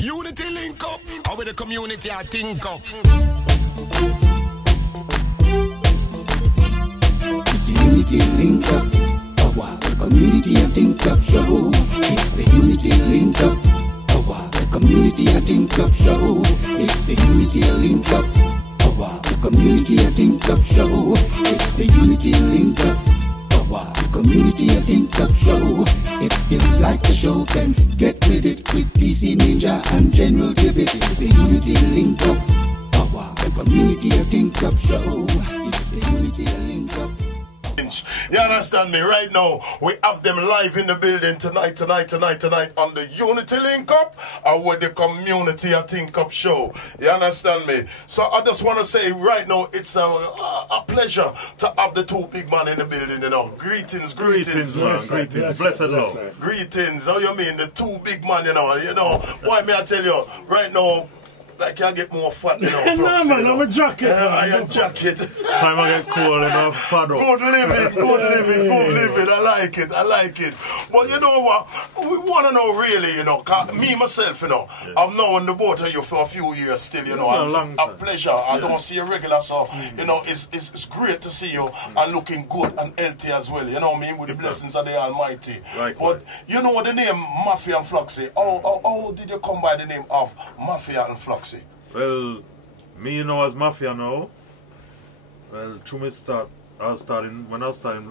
Unity link up, how with the community I think up. It's the Unity link up, our community I think up show. It's the Unity link up, our community I think up show. It's the Unity link up, our community I think up show. It's the Unity link up, our community I think up show. If you like the show, then get with it with DC Ninjah and General Tibet. It's the Unity link up, our community I think up show. It's the Unity link up. You understand me? Right now, we have them live in the building tonight on the Unity Link Up, or with the Community I Think Up show. You understand me? So I just want to say right now, it's a pleasure to have the two big men in the building, you know. Greetings. Greetings. Blessed love. Greetings. How you mean? The two big men, you know. Why may I tell you, right now, I can't get more fat, you know. No, man, I'm a jacket. I am a jacket. Time I get cold enough, paddle. Good living. I like it. But you know what? We want to know really, you know, me, myself, you know, I've known the both of you for a few years still, you know. It's a pleasure. I don't see you regular, so, you know, it's great to see you and looking good and healthy as well, you know what I mean, with the blessings of the Almighty. Right. But you know the name Mafia and Fluxy, how did you come by the name of Mafia and Fluxy? Well, me, you know, as Mafia now, well, when I was starting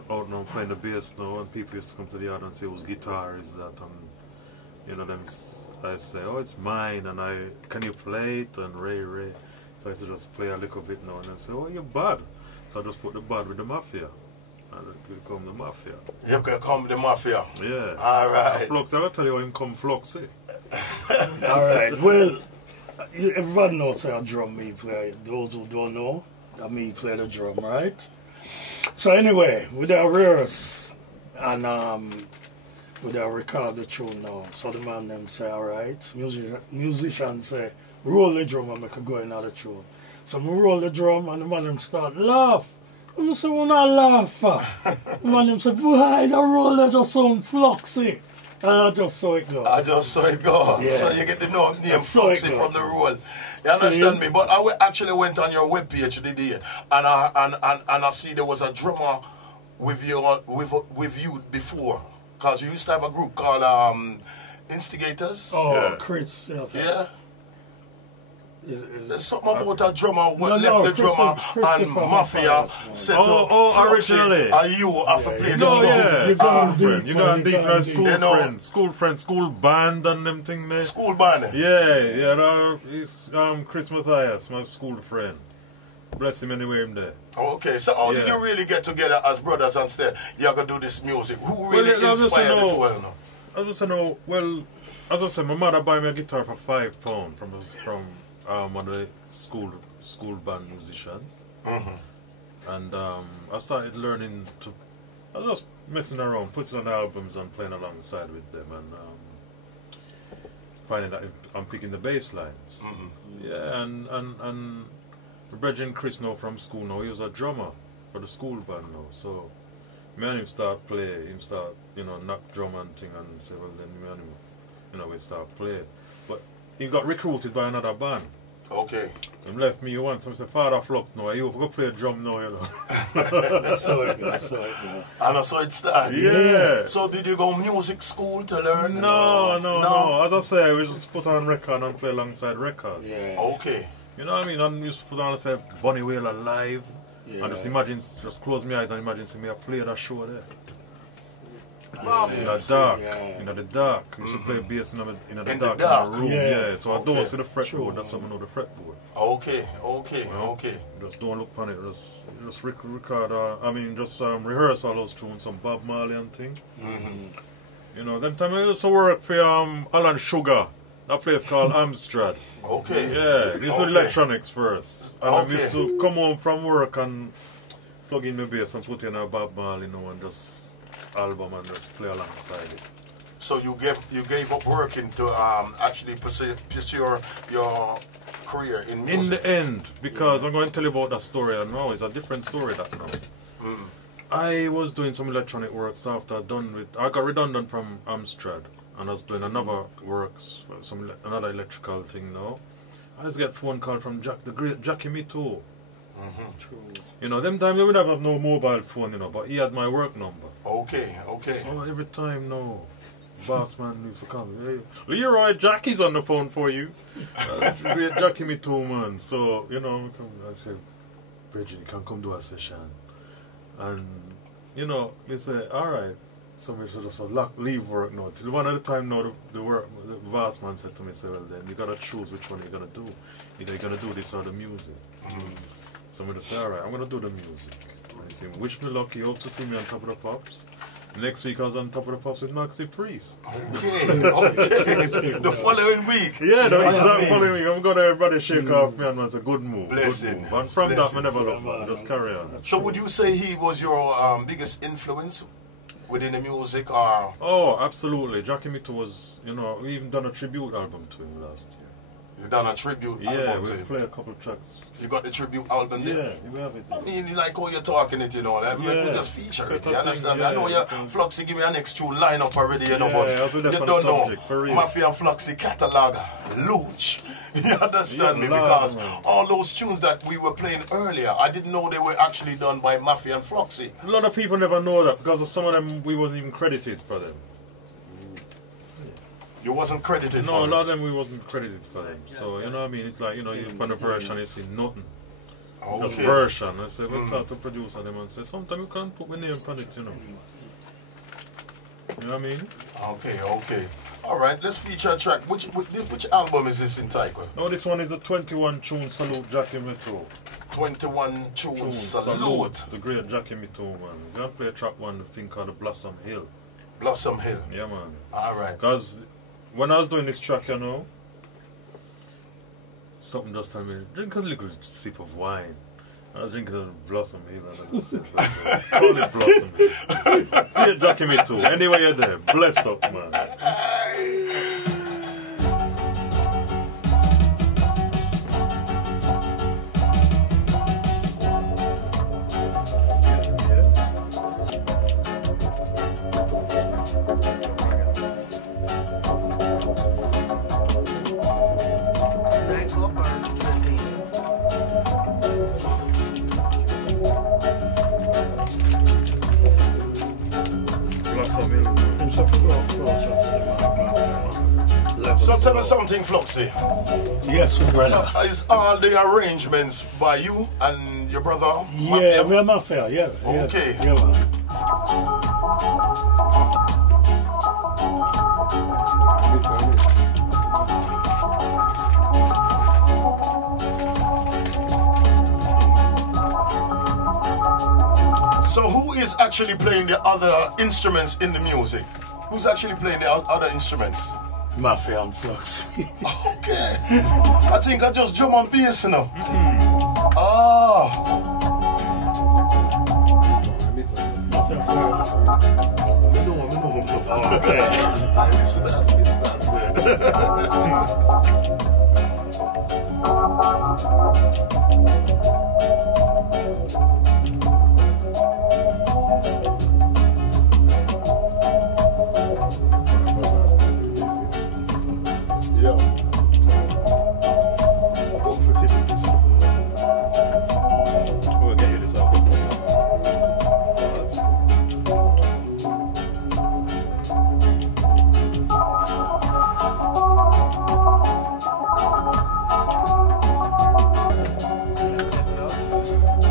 out now playing the bass now, and people used to come to the yard and say, whose guitar is that? And, you know, I say, oh, it's mine, and can you play it? And Ray. So I used to just play a little bit now, and they say, oh, you're bad. So I just put the bad with the Mafia. And it become the Mafia. You can come the Mafia? Yeah. All right. Flux, I will tell you how him come Fluxy. All right, well, everybody knows how drum me play. Those who don't know, that me play the drum, right? So anyway, with our rehearse and with our record the tune now, so the man them say, all right, musicians say, roll the drum and make a go in the tune. So we roll the drum and the man them start laugh. And I say, we're not laugh. The man them say, why the roll that just sound Fluxy? And I just saw it go. Yeah. So you get the name Fluxy from the roll. You understand me? But I actually went on your webpage today, and I see there was a drummer with you before, because you used to have a group called Instigators. Oh, yeah. Chris. Yeah. There's something about a drummer, left the drummer and Mafia set up. Oh, originally. Are you have to play the drum? Yeah. You got a deep school friend, school band and them thing there. School band? Yeah, he's Chris Matthias, my school friend. Bless him anyway, him there. Okay, so how did you really get together as brothers and say, you're going to do this music? Who really inspired it well now? I just know, well, as I said, my mother bought me a guitar for £5 from one of the school band musicians, and I started learning I was just messing around, putting on albums and playing alongside with them, and finding that I'm picking the bass lines. Yeah, and my brother Chris now from school now, he was a drummer for the school band now, so me and him start play, knock drum and thing, and say, well then me and him, we start play, but he got recruited by another band. Okay. He left me once. I said, Father Flux, now you go play a drum now, you know. That's how it goes. And that's how it started. Yeah. So did you go music school to learn? No. As I say, we just put on record and play alongside records. Yeah. Okay. You know what I mean? And used to put on, say, Bunny Wailer live. Yeah. And just close my eyes and imagine see me play that show there. In the dark. We used to play bass in the dark in the room. Yeah. So I don't see the fretboard. That's how I know the fretboard. Okay. Just don't look on it. Just record. Rehearse all those tunes, some Bob Marley and thing. Then time I used to work for Alan Sugar. That place called Amstrad. Okay. Yeah. Used to electronics first. And I used to come home from work and plug in my bass and put in a Bob Marley, and just album and just play alongside it. So you gave up working to actually pursue your career in music? In the end, because I'm going to tell you about that story now. It's a different story that now. I was doing some electronic works after I got redundant from Amstrad, and I was doing another works, another electrical thing now. I just get phone call from the great Jackie Me Too. True. You know, them time we would have no mobile phone, you know, but he had my work number. Okay. So every time now, boss man used to come, hey, Leroy, Jackie's on the phone for you. Great Jackie Me Too, man. So, you know, I said, Bridget, you can come do a session. And, you know, they say, alright. So we should just leave work now. Till one at a time now, the boss man said to me, say, well then, you gotta choose which one you're gonna do. Either you're gonna do this or the music. So I say, alright, I'm gonna do the music. And he said, wish me luck, you hope to see me on Top of the Pops. Next week I was on Top of the Pops with Maxi Priest. Okay. The following week. Yeah, the exact following week. I'm gonna everybody shake off me and it's a good move. Blessing. And from that I never look back. Just carry on. So would you say he was your biggest influence within the music, or? Oh, absolutely. Jackie Me Too was, you know, we even done a tribute album to him last year. You done a tribute album to him? Yeah, we play a couple of tracks. You got the tribute album there? Yeah, we have it. I mean, like how you're talking it, you know, like, we just feature it, you understand? I know you, Fluxy give me an next tune lineup already, you know, but you don't know. Mafia and Fluxy catalog, Luch. You understand me? Because all those tunes that we were playing earlier, I didn't know they were actually done by Mafia and Fluxy. A lot of people never know that because of some of them we wasn't even credited for them. You wasn't credited for them? No, a lot them? of them we wasn't credited for them. So, you know what I mean? It's like, you know, you put a version, you see nothing. Okay. Just version. I say, we'll talk to producer them and say, sometimes you can't put my name on it, you know. You know what I mean? Okay. Alright, let's feature a track. Which album is this entitled? No, this one is a 21 tune Salute Jackie Me Too. 21 tune Salute. The great Jackie Me Too, man. We're going to play track one, the thing called the Blossom Hill. Blossom Hill? Yeah, man. Alright. Because when I was doing this track, you know, something just told me, drink a little sip of wine. I was drinking a Blossom Hill and I just said, call it Blossom Hill. Yeah, Jackie Me Too. Anyway, you're there. Bless up, man. So tell me something, Fluxy. Yes, brother. So is all the arrangements by you and your brother? Yeah, we're Mafia, yeah. Okay. Yeah, man. So who is actually playing the other instruments in the music? Who's actually playing the other instruments? Mafia and Flux. Okay. I think I just drum on bass now. Ah.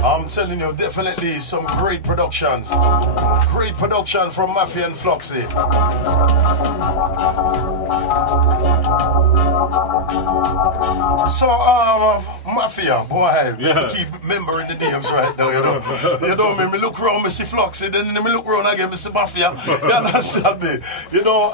I'm telling you, definitely some great productions. Great production from Mafia and Fluxy. So, Mafia, boy, yeah. Keep remembering the names right now, you know. You know, me look around, me see Fluxy, then me look around again, me see Mafia. You understand me? You know,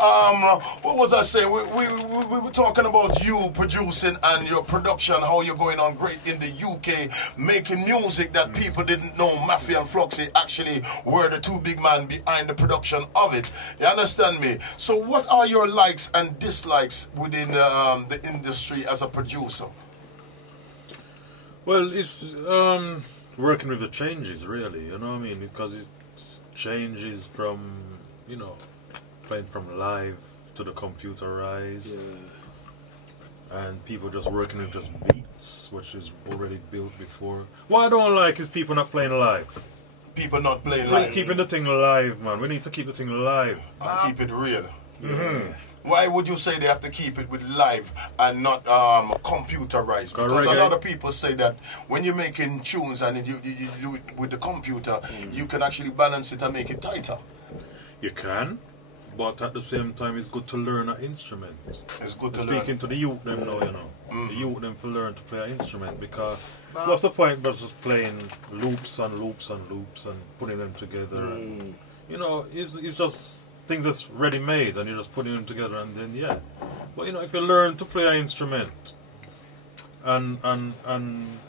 what was I saying? We were talking about you producing and your production, how you're going on great in the UK, making music that people didn't know Mafia and Fluxy actually were the two big men behind the production of it. You understand me? So what are your likes and dislikes within the industry as a producer? Well, it's working with the changes, really, you know what I mean? Because it changes from, you know, playing from live to the computerized, and people just working with just beats, which is already built before. What I don't like is people not playing live. People not playing live. Keeping the thing alive, man. We need to keep the thing alive. And keep it real. Mm-hmm. Why would you say they have to keep it with live and not computerized? Because a lot of people say that when you're making tunes and you do it with the computer, you can actually balance it and make it tighter. You can, but at the same time, it's good to learn an instrument. It's good to learn. Speaking to the youth, them now, you know. The youth, them to learn to play an instrument, because what's the point of just playing loops and loops and loops and putting them together? And, you know, it's just things that's ready-made and you're just putting them together and then, yeah. But, you know, if you learn to play an instrument and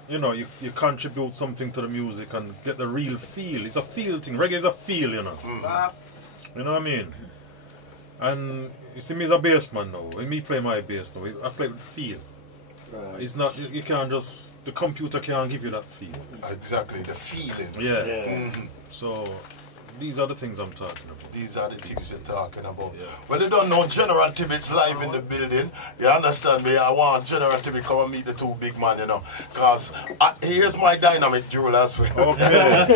you know, you contribute something to the music and get the real feel. It's a feel thing. Reggae is a feel, you know. You know what I mean? And you see me as a bass man now. When me play my bass now, I play with feel. Right. It's not, you can't just, the computer can't give you that feel. Exactly, the feeling. Yeah. So, these are the things I'm talking about. These are the things you're talking about. Yeah. Well, they don't know General Tibet's live in the building. You understand me? I want General Tibet come and meet the two big men, you know. Because here's my dynamic jewel as well. Okay.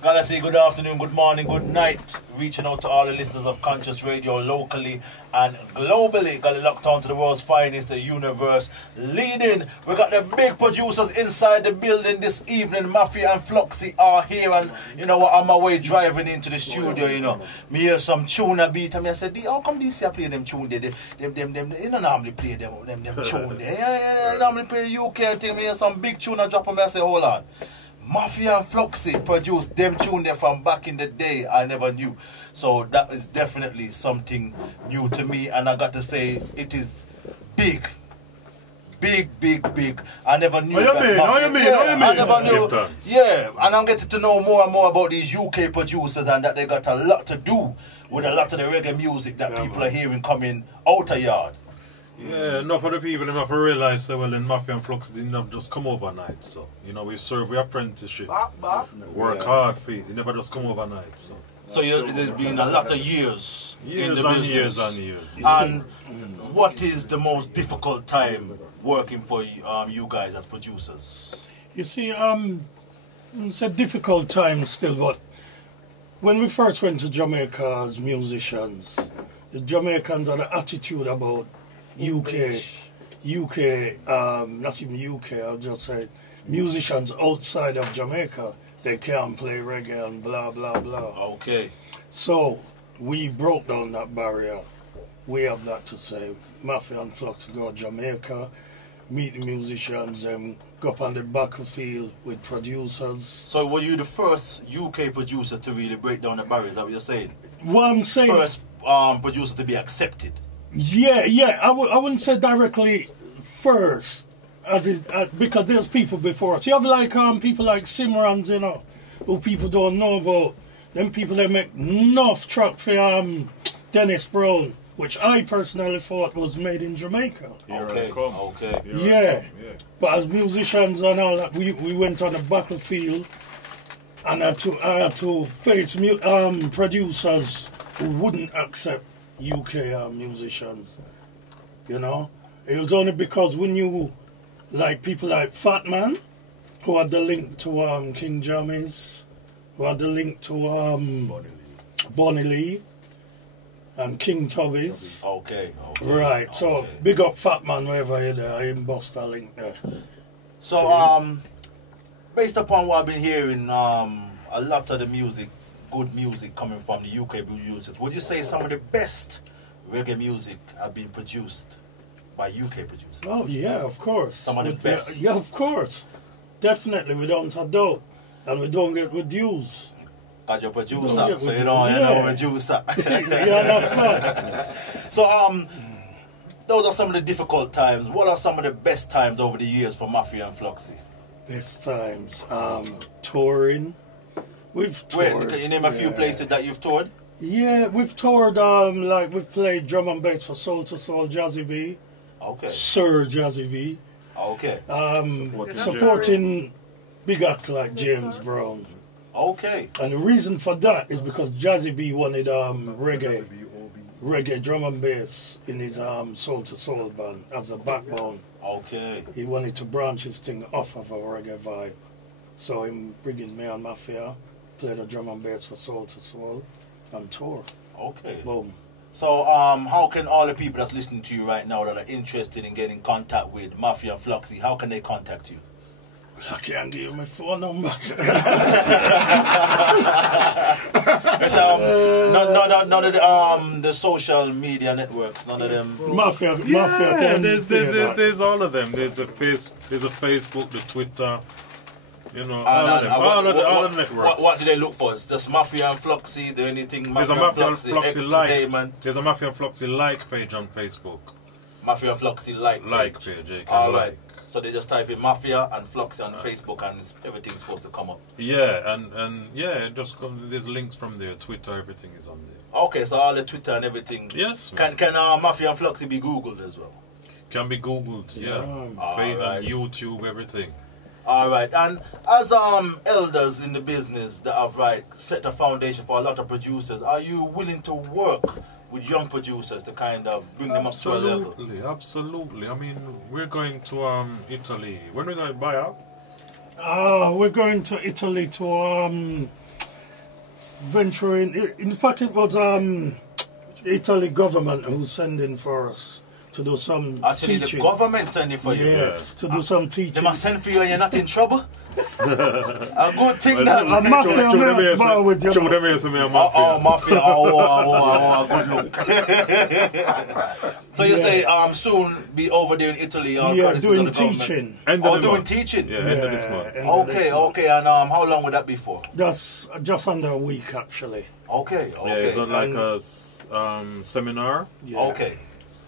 Gotta say good afternoon, good morning, good night. Reaching out to all the listeners of Conscious Radio locally and globally. Got it locked on to the world's finest, the universe leading. We got the big producers inside the building this evening. Mafia and Fluxy are here, and you know what, on my way driving into the studio, you know, me hear some tune a beat, and me I said, how come these here play them tune there? Them, you don't normally play them tune there. Yeah, normally play UK thing. Me hear some big tune and drop, and me I say, hold on. Mafia and Fluxy produced them tune there from back in the day. I never knew. So that is definitely something new to me. And I got to say, it is big. Big. I never knew that. I never knew. Yeah, and I'm getting to know more and more about these UK producers and that they got a lot to do with a lot of the reggae music that people are hearing coming out of yard. Yeah, enough of the people them have to realize that, well, in Mafia and Flux didn't have just come overnight. So, you know, we serve our apprenticeship. Work hard for it. It never just come overnight. So there's been a lot of years in the business. Years. And what is the most difficult time working for you guys as producers? You see, it's a difficult time still, but when we first went to Jamaica as musicians, the Jamaicans had an attitude about UK, not even UK, I'll just say musicians outside of Jamaica, they can't play reggae and blah, blah, blah. Okay. So we broke down that barrier. We have that to say. Mafia and Flux go to Jamaica, meet the musicians, and go up on the battlefield with producers. So were you the first UK producer to really break down the barrier? Is that what you're saying? What I'm saying... First producer to be accepted? Yeah. I wouldn't say directly first, because there's people before us. You have like people like Simrans, you know, who people don't know about. Them people that make enough track for Dennis Brown, which I personally thought was made in Jamaica. Okay. Yeah. But as musicians and all that, we went on the battlefield, and I had to face producers who wouldn't accept UK musicians, you know. It was only because we knew like people like Fat Man, who had the link to King Jammy's, who had the link to Bonnie Lee and King Tubby's. Okay. Right, so big up Fat Man wherever you're there, I bust a link there. So based upon what I've been hearing, a lot of the music, good music coming from the UK producers. Would you say some of the best reggae music have been produced by UK producers? Oh yeah, of course. Some of the best. Yeah, of course. Definitely, without a doubt. And we don't get reduced. Because you're a producer, so you know producer. Yeah, that's right. So those are some of the difficult times. What are some of the best times over the years for Mafia and Fluxy? Best times. Touring. We've toured. Can you name a few places that you've toured? Yeah, we've toured, like we've played drum and bass for Soul to Soul, Jazzy B. Okay. Sir Jazzy B. Okay. Supporting big acts like James Brown. Okay. And the reason for that is because Jazzy B wanted reggae reggae drum and bass in his Soul to Soul band as a backbone. Okay. He wanted to branch his thing off of a reggae vibe. So him bringing me on Mafia, play the drum and bass for Soul to Soul, and tour. Okay. Boom. So, how can all the people that's listening to you right now that are interested in getting in contact with Mafia and Fluxy, how can they contact you? I can't give you my phone number. None of the social media networks, none of them. Mafia. Yeah, there's all of them. There's a Facebook, the Twitter. You know, all of the networks. What do they look for? Is just Mafia and Fluxy? Do anything? There's a Mafia and Fluxy like. There's a Mafia and Fluxy like page on Facebook. Mafia and Fluxy like page. All right. So they just type in Mafia and Fluxy on Facebook and everything's supposed to come up. Yeah, and yeah, just there's links from there. Twitter, everything is on there. Okay, so all the Twitter and everything. Yes. Can Mafia and Fluxy be Googled as well? Can be Googled, yeah. Right. And YouTube, everything. All right, and as elders in the business that have set a foundation for a lot of producers, are you willing to work with young producers to kind of bring them up to a level? Absolutely. I mean, we're going to Italy. When are we going to buy out? We're going to Italy to venture in. In fact, it was the Italy government who's sending for us to do some Actually, teaching. the government sending for you. Yes, to do some teaching. They must send for you and you're not in trouble. A good thing A Mafia with you. Oh, Mafia. Oh, good look. So you say soon be over there in Italy. Doing teaching. Doing teaching. Yeah, end of this month. Okay. And how long would that be for? That's just under a week, actually. Okay. Yeah, it's not like a seminar. Yeah. Okay.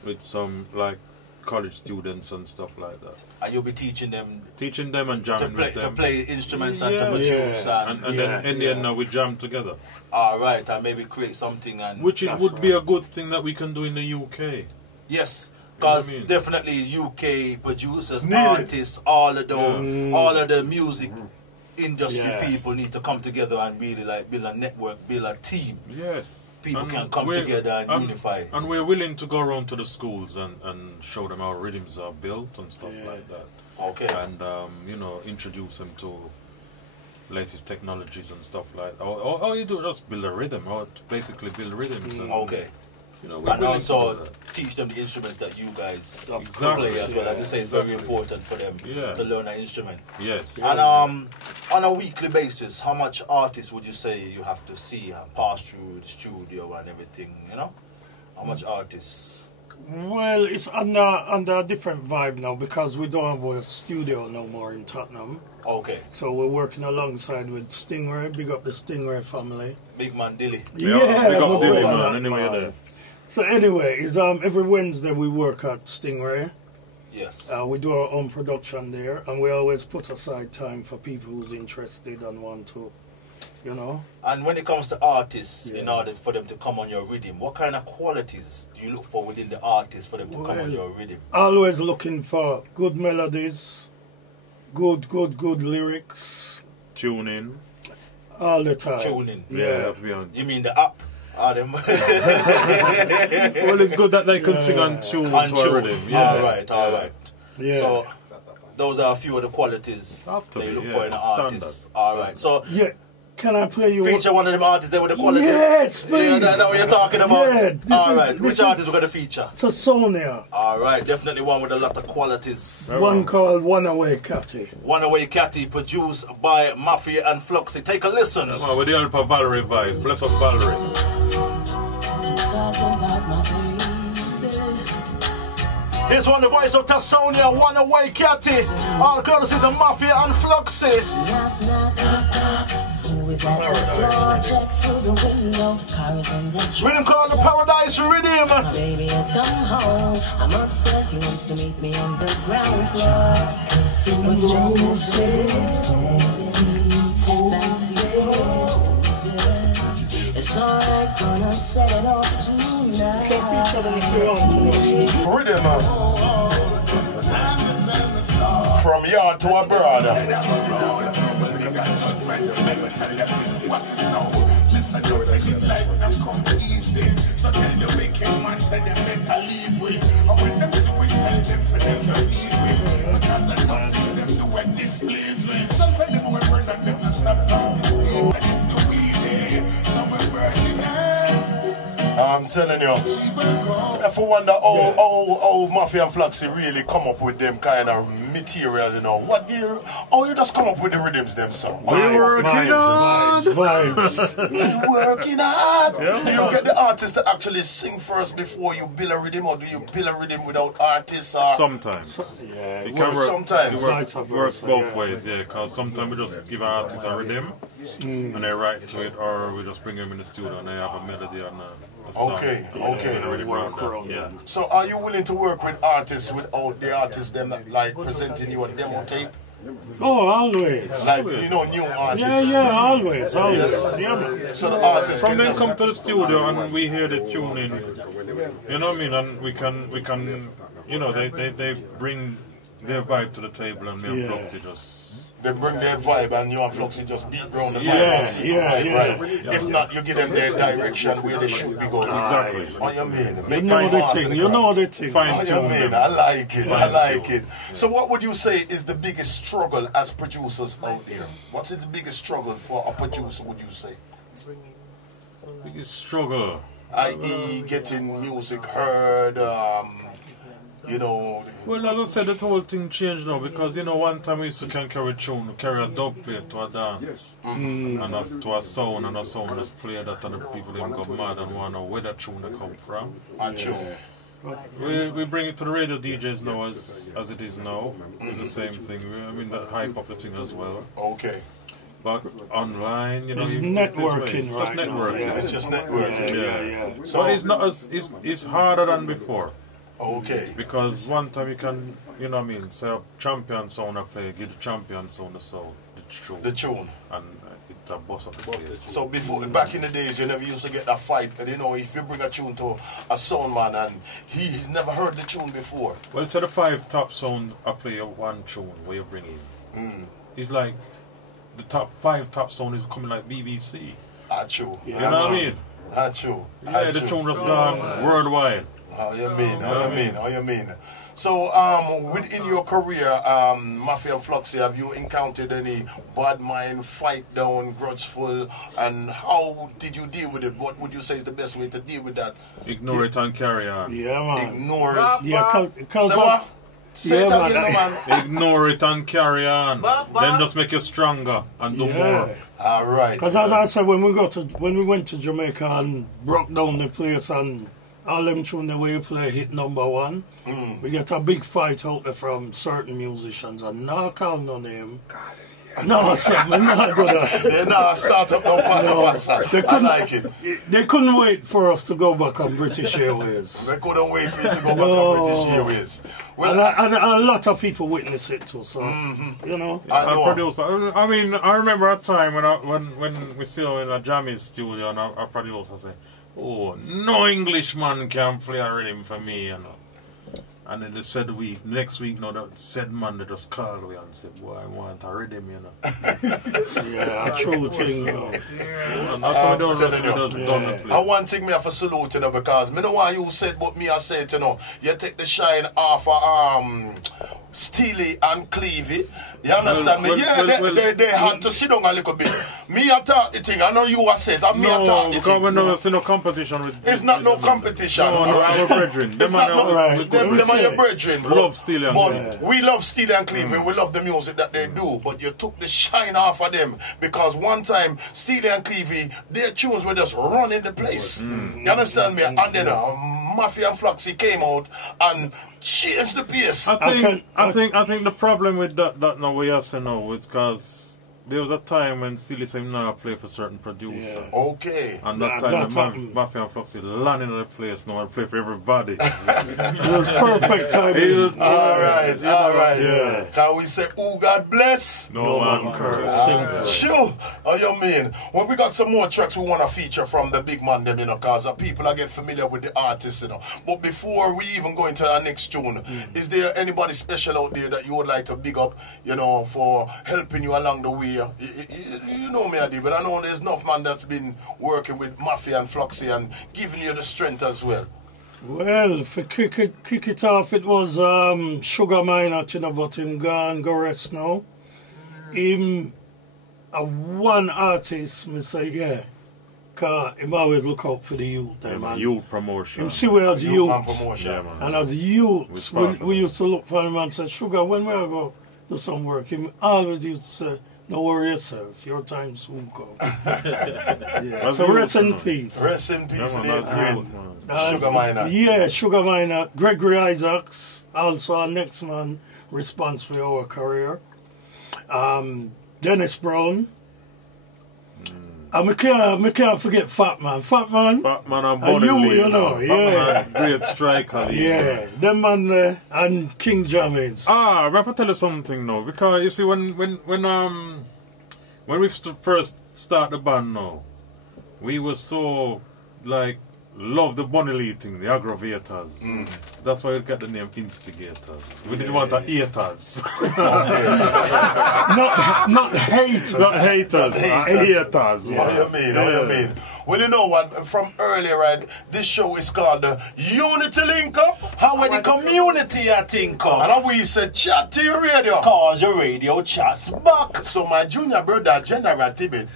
With some college students and stuff like that. And you'll be teaching them and jamming with them. To play instruments and to produce. And then in the end now we jam together. All right, and maybe create something. Which would be a good thing that we can do in the UK. Yes, because definitely UK producers, artists, all of the music industry people need to come together and really build a network, build a team. Yes. People can come together and unify. And we're willing to go around to the schools and show them how rhythms are built and stuff like that. Okay. And, introduce them to latest technologies and stuff like that. All you do is just build a rhythm, or basically build rhythms. And, okay. And also teach them the instruments that you guys play as well. As you say, it's very important for them to learn an instrument. Yes. And on a weekly basis, how much artists would you say you have to see and pass through the studio and everything, How much artists? Well, it's under a different vibe now because we don't have a studio no more in Tottenham. Okay. So we're working alongside with Stingray. Big up the Stingray family. Big man Dilly. Yeah, big up Dilly, man. Anyway, there. So anyway, it's every Wednesday we work at Stingray. Yes. We do our own production there, and we always put aside time for people who's interested and want to, And when it comes to artists, in order for them to come on your rhythm, what kind of qualities do you look for within the artist for them to come on your rhythm? Always looking for good melodies, good lyrics. Tuning. All the time. Tuning. Yeah. You mean the app? Well, it's good that they can sing on tune to a rhythm. Yeah. All right. Yeah. So those are a few of the qualities that you look for in an artist. All right. So can I play you? Feature one of them artists there with the qualities. Yes, please. Yeah, that's what you're talking about. Yeah, all right. Which artist we're gonna feature? Sonia. All right. Definitely one with a lot of qualities. One called One Away Catty. One Away Catty, produced by Mafia and Fluxy. Take a listen. Well, with the help of Valerie Vibes. Bless up Valerie. Here's one, the voice of Tassonia, One Away Catty. All courtesy of Mafia and Fluxy. Rhythm called the Paradise Rhythm. My baby has come home. I'm upstairs, he wants to meet me on the ground floor. With roses, fancy roses. It's alright, gonna set it off tonight. Rhythm from yard to abroad. Listen, don't take it life, not come easy. So tell your wicked say them better leave with. And when them see we tell them for them don't need with. Because enough things them do when displease with. Some say them we burn and them not stop from deceiving. And it's the weed there, some we burning I'm telling you, if I wonder how Mafia and Fluxy really come up with them kind of material, you know, how you just come up with the rhythms themselves? We're working hard. Vibes. Working hard. Yeah. Do you get the artist to actually sing first before you build a rhythm, or do you build a rhythm without artists? Sometimes. Yeah, it can work. Sometimes. It works both ways, yeah, because sometimes we just give an artist a rhythm and they write to it, or we just bring them in the studio and they have a melody and a song. Okay. Yeah. So are you willing to work with artists without the artists them that, like presenting you a demo tape? Oh, always. Like, you know, new artists. Yeah, always. Yes. Yeah, man. So the artists From then come to the studio and we hear the tuning, you know what I mean, and we can, you know, they bring their vibe to the table and me and Fluxy just... They bring their vibe and you and Fluxy just beat around the vibe. Yeah. If not, you give them their direction where they should be going. Exactly. What you mean? You know the thing. What you mean? I like it. So what would you say is the biggest struggle as producers out there? What's the biggest struggle for a producer, would you say? Biggest struggle? I.e. getting music heard, you know. Well, as I said, the whole thing changed now because, you know, one time we used to carry a dub plate to a dance and to a sound, and a sound just play that and the people didn't go mad and want to know where that tune come from. We bring it to the radio DJs now as it is now. It's the same thing. I mean, that hype up the thing as well. Okay. But online, you know, it's networking right now. It's just networking. Yeah. So it's not it's harder than before. Okay. Because one time you can, you know what I mean, say a champion sound I play, give the champion sound the sound, the tune. And it bust up the place. So before, back in the days, you never used to get that fight, you know, if you bring a tune to a sound man and he's never heard the tune before. Well, say the 5 top sound I play one tune where you bring in. It's like the 5 top sound is coming like BBC. True. You know what I mean? True. Yeah, the tune just gone worldwide. How you mean? So, within your career, Mafia and Fluxy, have you encountered any bad mind, fight down, grudgeful, and how did you deal with it? What would you say is the best way to deal with that? Ignore it and carry on. Yeah, man. Ignore it. Yeah, Say it again, man. Ignore it and carry on. Then just make you stronger and do more. All right. Because as I said, when we went to Jamaica and broke down the place and all them tune the way you play hit #1. We get a big fight out there from certain musicians and not call no name. No, sir, we not do that. They now start up no passa. I like it. They couldn't wait for us to go back on British Airways. They couldn't wait for you to go back on British Airways. Well, and a lot of people witness it too, so, you know. I mean, I remember a time when we still in a Jammy's studio and our producer said, oh, no Englishman can play a rhythm for me, you know. And then the next week, that said man, they just called me and said, boy, I want a rhythm, you know. Yeah, a true thing, you know. And one thing me have to salute, you know, because me know what you said, but me I said, you know, you take the shine off of Steely and Cleavy. You understand me? They had to sit down a little bit. Me I talk the thing, I know you said, and me I talk the thing. No, it's no competition with. It's not no competition. No, our brethren. Them are your brethren. Love Steely and Cleavy. We love Steely and Cleavy. We love the music that they do. But you took the shine off of them because one time Steely and Cleavy, their tunes were just running the place. You understand me? And then Mafia and Fluxy came out and changed the pace. I think the problem with that now we have to know is because there was a time when Steely said now play for certain producer. Yeah. Okay. And that time the Mafia and Fluxy landing in the place now and play for everybody. It was perfect timing. Alright. Yeah. Can we say, oh God bless? No man curse. Sure. Oh, you mean? Well, we got some more tracks we want to feature from the big man them, you know, because people are getting familiar with the artists, you know. But before we even go into our next tune, is there anybody special out there that you would like to big up, you know, for helping you along the way? You know me, Adi, but I know there's enough man that's been working with Mafia and Fluxy and giving you the strength as well. Well, for kick it off, it was Sugar Minor, you know, but him gone, go rest now. Him, one artist, me say, yeah, because him always look out for the youth. Yeah, man. youth promotion. Him see we as youth. Promotion. Yeah, man. And as youth, we used to look for him and say, Sugar, when we go do some work, him always used to say, no worry yourself, your time soon come. Yeah. So rest in peace. Rest in peace, Yeah, late man, great that's Sugar Minor. Yeah, Sugar Minor. Gregory Isaacs, also our next man, responsible for our career. Dennis Brown. And we can't forget Fat Man. Fat Man and and Bonnie you know, yeah. Great striker. Yeah, them man there and King Jammys. I have to tell you something now, because you see when we first start the band now, we were so like love the Bonnie Lee thing, the aggravators. That's why we got the name instigators. We didn't want the haters. Not haters. Not haters. Haters. What you mean? What you mean? Well, you know what? From earlier, right? This show is called the Unity Link Up. How are the community I think of? And we said chat to your radio. Cause your radio chats back. So my junior brother, General Tibet,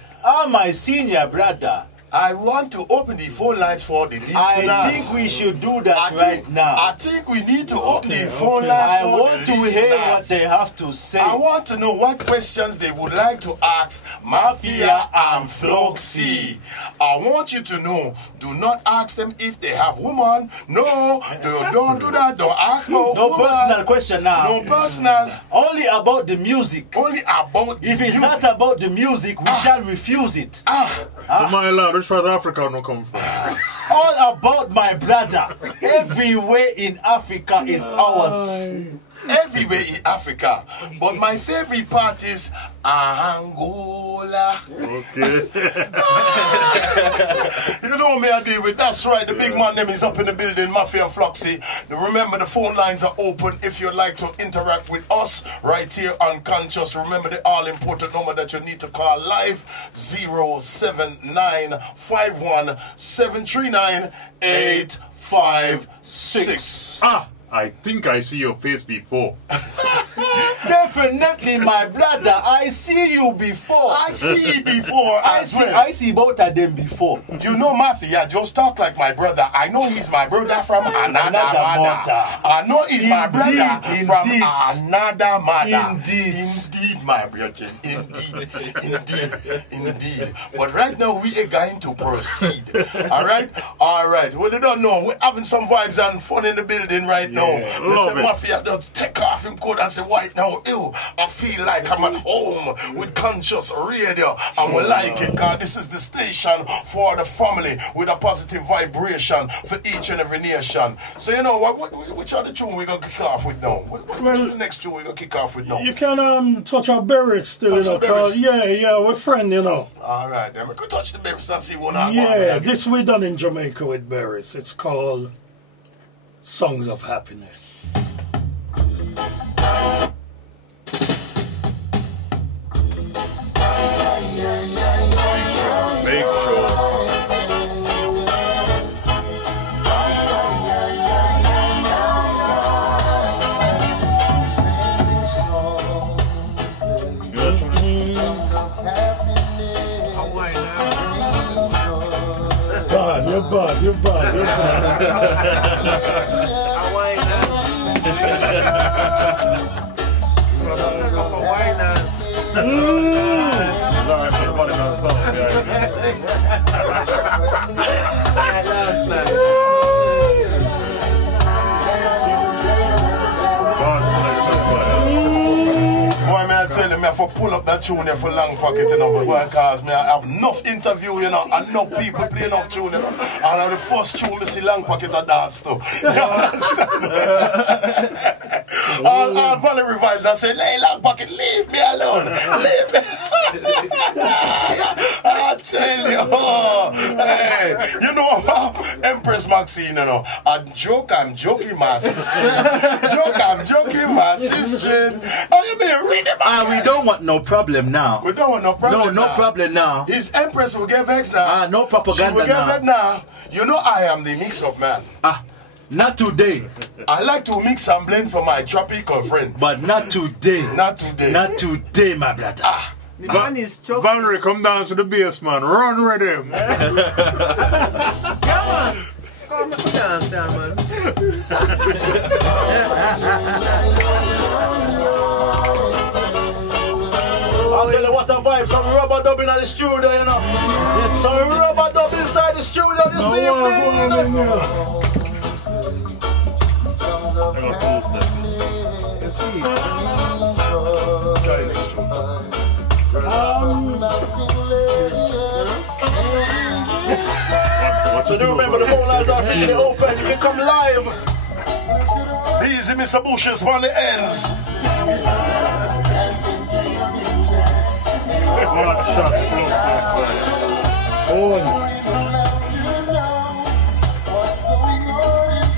My senior brother, I want to open the phone lines for the listeners. I think we should do that right now. I think we need to open the phone line I for want the to listeners. hear what they have to say. I want to know what questions they would like to ask Mafia and Fluxy. I want you to know, do not ask them if they have woman. No, don't do that. Don't ask about No woman. personal question now. No personal. Only about the music. Only about the If it's music. not about the music, we shall refuse it. So my lord, which part of Africa no come from? All about my brother. Everywhere in Africa is ours. Everywhere in Africa. But my favorite part is Angola. Okay. You know me I deal with. That's right. The big man name is up in the building, Mafia and Fluxy. Remember the phone lines are open if you'd like to interact with us right here on Conscious. Remember the all important number that you need to call live 07951-739-856. I think I see your face before. Definitely, my brother. I see you before. I see it before as well. I see both of them before. You know Mafia, just talk like my brother. I know he's my brother from another mother. I know he's my brother from another mother. Indeed, my brother. Indeed. But right now we are going to proceed. All right. Well, you don't know. We're having some vibes and fun in the building right now. Love Mr. it. Mafia just take off him coat and say, right now, ew, I feel like I'm at home with Conscious Radio. And we like it, because this is the station for the family with a positive vibration for each and every nation. So, you know, which are the tune we're going to kick off with now? Which are the next tune we're going to kick off with now? You can touch our berries still, Touch you know, the berries. 'cause yeah, we're friends, you know. All right, then we could touch the berries and see what I Yeah, this we done in Jamaica with berries. It's called Songs of Happiness. Big show. You're bad. Boy, man, I tell you, me I have to pull up that tune here for long pocket, you know, because me I have enough interview, you know, enough people play enough tune, you know, and the first tune me see long pocket I dance to. You understand? all Valerie vibes, I say, hey, long pocket, leave me alone. Leave me. I tell you, hey, you know, Empress Maxine, you know, I'm joking, my sister. I'm joking, my sister. Oh, you mean, read it back. We don't want no problem now. We don't want no problem. No problem now. His Empress will get vexed now. No propaganda She will get now. vexed now. You know I am the mix-up man. Not today. I like to mix and blend for my tropical friend. But not today. Not today. Not today, my brother. Ah. Valerie, come down to the bass, man. Run with him. Come on. Come down, man. I'll tell you what a vibe, some rubber dub in the studio, you know. Some rubber dub inside the studio this evening. So do remember the phone lines are officially open. You can come live. Easy, Mr. Bushes on the ends.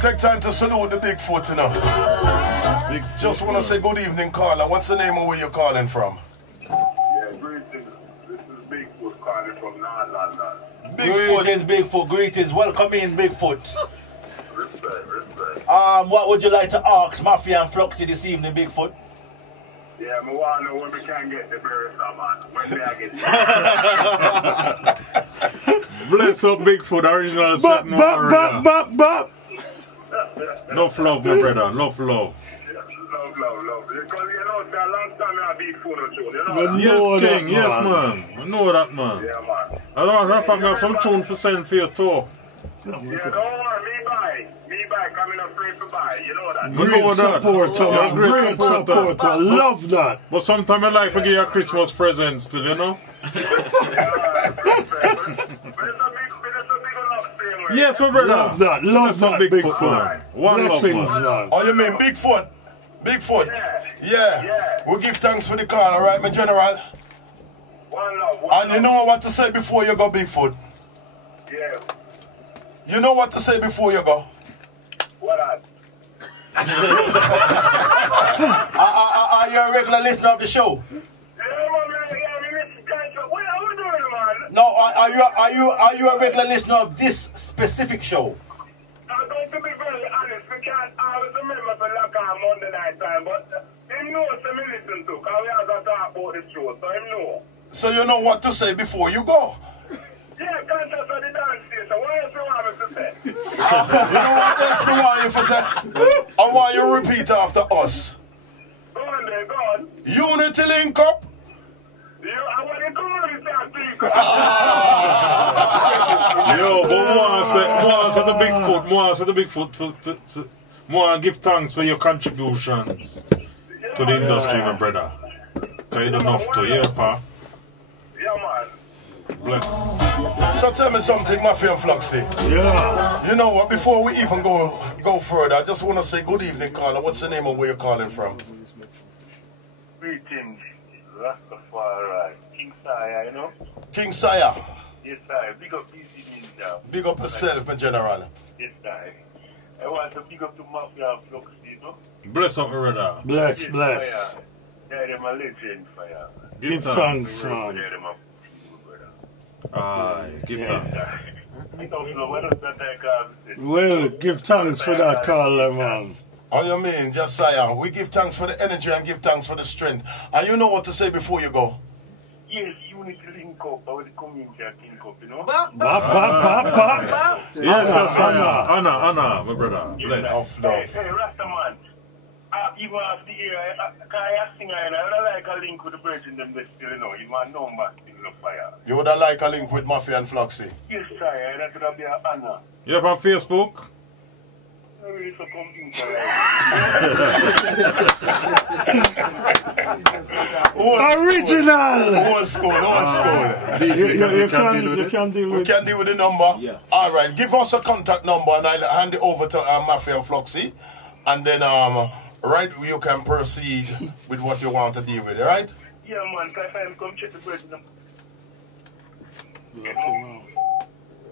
Take time to salute the Bigfoot, you know. Just want to say good evening, caller. What's the name of where you're calling from? Yeah, greetings. This is Bigfoot calling from North London. Greetings, Bigfoot. Greetings. Welcome in, Bigfoot. Respect. What would you like to ask Mafia and Fluxy this evening, Bigfoot? Yeah, I want to know when we can get the barrister, man. When may I get Bless up, Bigfoot. Original set. Enough love, my brother. Enough love. Love. Because you know, it's a long time I've been phone or two, you know? Yes, King. Yes, man. I know that, man. Yeah, man. I don't know if I have some tune for send for your tour. Yeah, don't worry, me buy, coming up free to buy, you know that. Great supporter, man. Great supporter. Love that. But sometimes I like to give you a Christmas present still, you know? Yes, my brother. Love that. Love that, Bigfoot. One blessings, love, man. Oh, you mean Bigfoot? Bigfoot? Yeah. We give thanks for the call, alright, my general? One love. And you know what to say before you go, Bigfoot? Yeah. You know what to say before you go? What up? Are you a regular listener of the show? No, are you a regular listener of this specific show? I'm going to be very honest, we can't always remember for lock on Monday night time, but him knows to me listen to, because we have to talk about the show, so him know. So you know what to say before you go? Yeah, conscious of the dance station, what else you want me to say? You know what else we want you to say? I want you to repeat after us. Go on there, go on. Unity link up. I want to go on and Yo, but more the Bigfoot, more give thanks for your contributions to the industry, my brother. Because you don't enough to hear, pa. Yeah, man. Bless. So tell me something, Mafia and Fluxy. Yeah. You know what, before we even go further, I just want to say good evening, caller. What's the name of where you're calling from? Greetings, Rastafari. King Saya, you know? King Saya. Yes, I. Big up PC Ninjah. Big up yourself, my general. Yes, I want to big up to Mafia and Fluxy, you know? Bless up, my brother. Bless. Yeah, they're my legend, fire. Give thanks, man. Yeah, they're my Aye, give thanks. Well, give thanks for that caller, man. Oh, you mean, just Saya. We give thanks for the energy and give thanks for the strength. And you know what to say before you go? Yes, unity link up, I will come in here, link up, you know? Bap. Yes, Anna, my brother. Bless. Hey, Rastaman. Even after the year, I sing and I would like a link with the birds in them that still, you know, you want number still the fire. You would have liked a link with Mafia and Fluxy? Yes, sir, that would be an honor. You have on Facebook? Original! Old school. You can deal with We can deal with the number? Yeah. Alright, give us a contact number and I'll hand it over to Mafia and Fluxy. And then, right, you can proceed with what you want to deal with, alright? Yeah, man, can I come check the birds in them?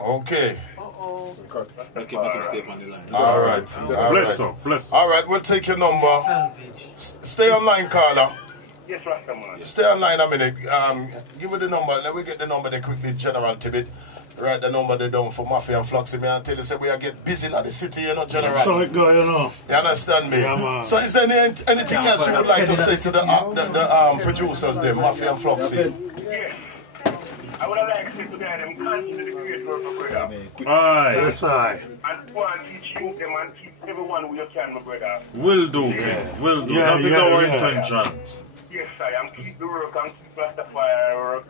Okay. Okay, make him stay on the line. Alright. Bless up, bless up. Alright, we'll take your number. Stay online, caller. Yes, Rastaman. Stay online a minute. Give me the number. Let me get the number then quickly, General Tibet. Write the number they down for Mafia and Fluxy. Me and tell you, say we are get busy in the city, you know, General. So it go, you know. You understand me? Yeah, man. So is there anything else you would like to say to the producers there, Mafia and Fluxy? Yes. I would like to say to them, continue the great work, my brother. Aye. Yes, I. And go and teach you them and teach everyone who you can, my brother. Will do, King. Will do. Yeah, That is yeah, our yeah. intentions. Yes, I am. Keep the work and keep Rastafari work.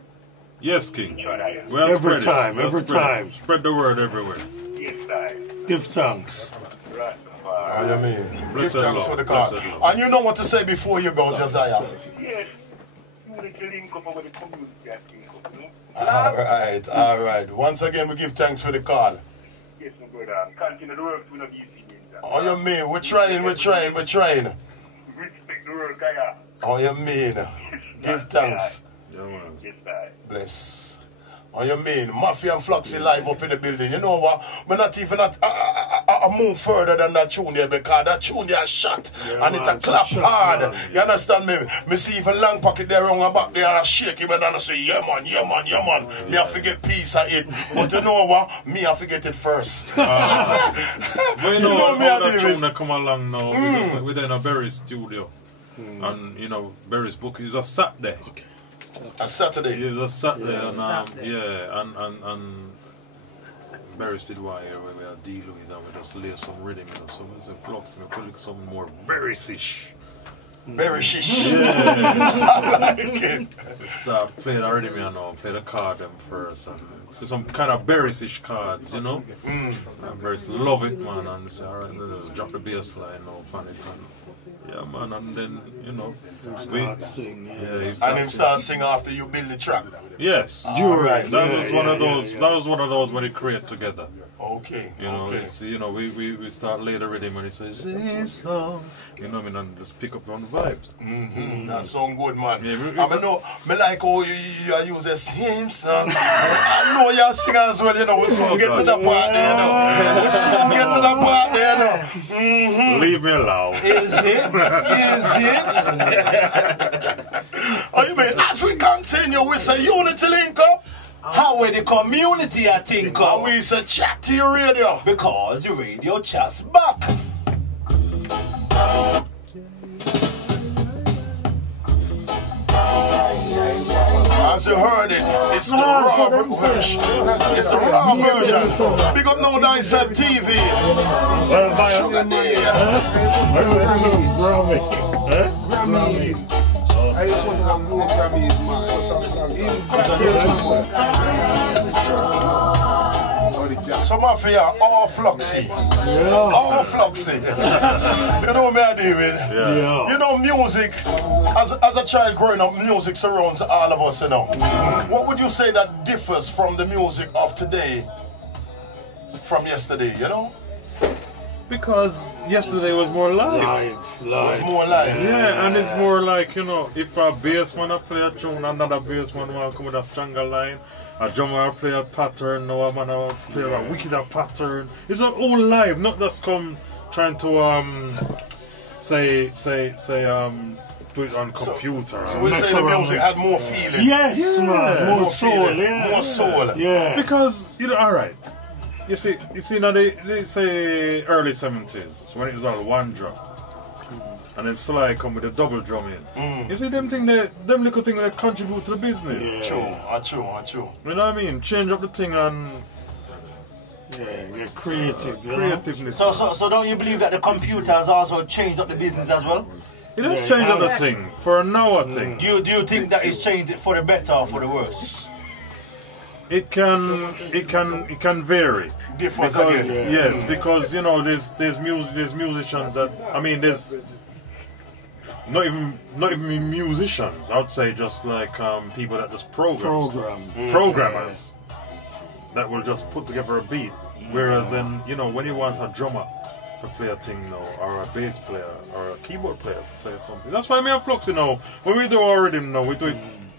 Yes, King. Each other, yes. We are Every spreading. time, We are every spreading. time. Spread the word everywhere. Yes, I. Give thanks. Rastafari. What you mean? Give Blessed thanks Lord, for the card. blessed Lord. And you know what to say before you go, Josiah. Yes. You need to link up with the community, I think, you know? All right. Once again, we give thanks for the call. Yes, my brother. Continue the work to not easy, Ninjah. Oh, you mean? We're trying. Respect the work, I am. Oh, you mean? Give thanks. Yeah, man. Yes, I. Bless. Oh, you mean? Mafia and Fluxy live up in the building. You know what? We're not even a move further than that tune here because that tune here shot. Yeah, and it's man, a clap shot, hard. man. You understand me? Me see even Long Pocket there on my back there and I shake him and I say, yeah, man, yeah, man, yeah, man. Me I forget piece of it. But you know what? Me I forget it first. But you know, me I all that do it. tune that come along now, we're in a Berry's studio. And, you know, Berry's book is a Saturday. A Saturday. It's a Saturday, and Berry's did why where we are dealing with and we just lay some rhythm, you know, some flux, and we put some more Berry's-ish. Very shish. Yeah. I like it. We start playing the rhythm, you know, play the card them first, and do some kind of Berry's-ish cards, you know. And Berry's love it, man, and we say, alright, let's drop the bass line off on it, and yeah, man, and then, you know, Start sing, yeah. yeah, And him start singing after you build the track. yes, Alright. that was one of those. That was one of those when they create together. Okay. You know, okay. it's, you know, we start later rhythm and it says sing song. You know, I mean, and just pick up on the vibes. That sound good, man. Yeah, I know, me like how you use the same song. I know you sing as well, you know. We soon get to the part there, you know. We soon get to the part there, you know. Leave me alone. Is it? Oh, you mean, as we continue, we say unity link up. How will the community I think And of? we say chat to your radio. Because the radio chat's back. As you heard it, it's the raw version. It's the raw version. Big up now, Nice TV. Sugar D. Grammy. I just want to know Grammys, man. Some of you are all Fluxy. All Fluxy. You know what I deal with? Yeah. You know, music, as a child growing up, music surrounds all of us, you know. What would you say that differs from the music of today from yesterday, you know? Because yesterday was more live. It's more live. Yeah, and it's more like, you know, if a bassman play a tune, another bassman will come with a stronger line. A drummer play a pattern, no man will play a wickeder pattern. It's all live, not just come trying to say put it on computer. So we say the music had more feeling. Yes, man. More soul, feeling, yeah. more soul. Yeah. Because, you know, alright. You see now they say early 70s when it was all one drum. And then Sly come with a double drum in. You see them little things that contribute to the business. Yeah. True. You know what I mean? Change up the thing and Yeah, creative. You know? creativeness. So don't you believe that the computer has also changed up the business as well? It has changed up the thing for an hour thing. Do you think that it's changed it for the better or for the worse? It can vary. Differs Because again. yes, because you know there's musicians that there's not even musicians. I would say just like people that just programmers that will just put together a beat. Whereas then when you want a drummer to play a thing or a bass player or a keyboard player to play something. That's why me and Flux when we do our rhythm we do it.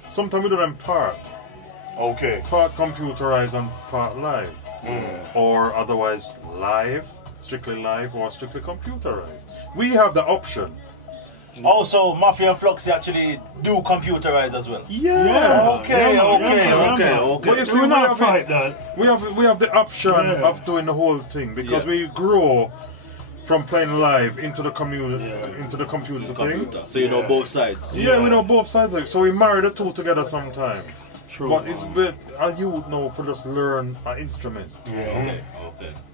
Sometimes we do them part computerized and part live. Or otherwise strictly live or strictly computerized. We have the option Also, Mafia and Fluxy actually do computerize as well. Yeah. Okay. But you see, we not fight that. we have the option of doing the whole thing because we grow from playing live into the computer thing. So you know both sides. Yeah, we know both sides. So we marry the two together sometimes. True. But it's bit you know for just learn an instrument. Okay.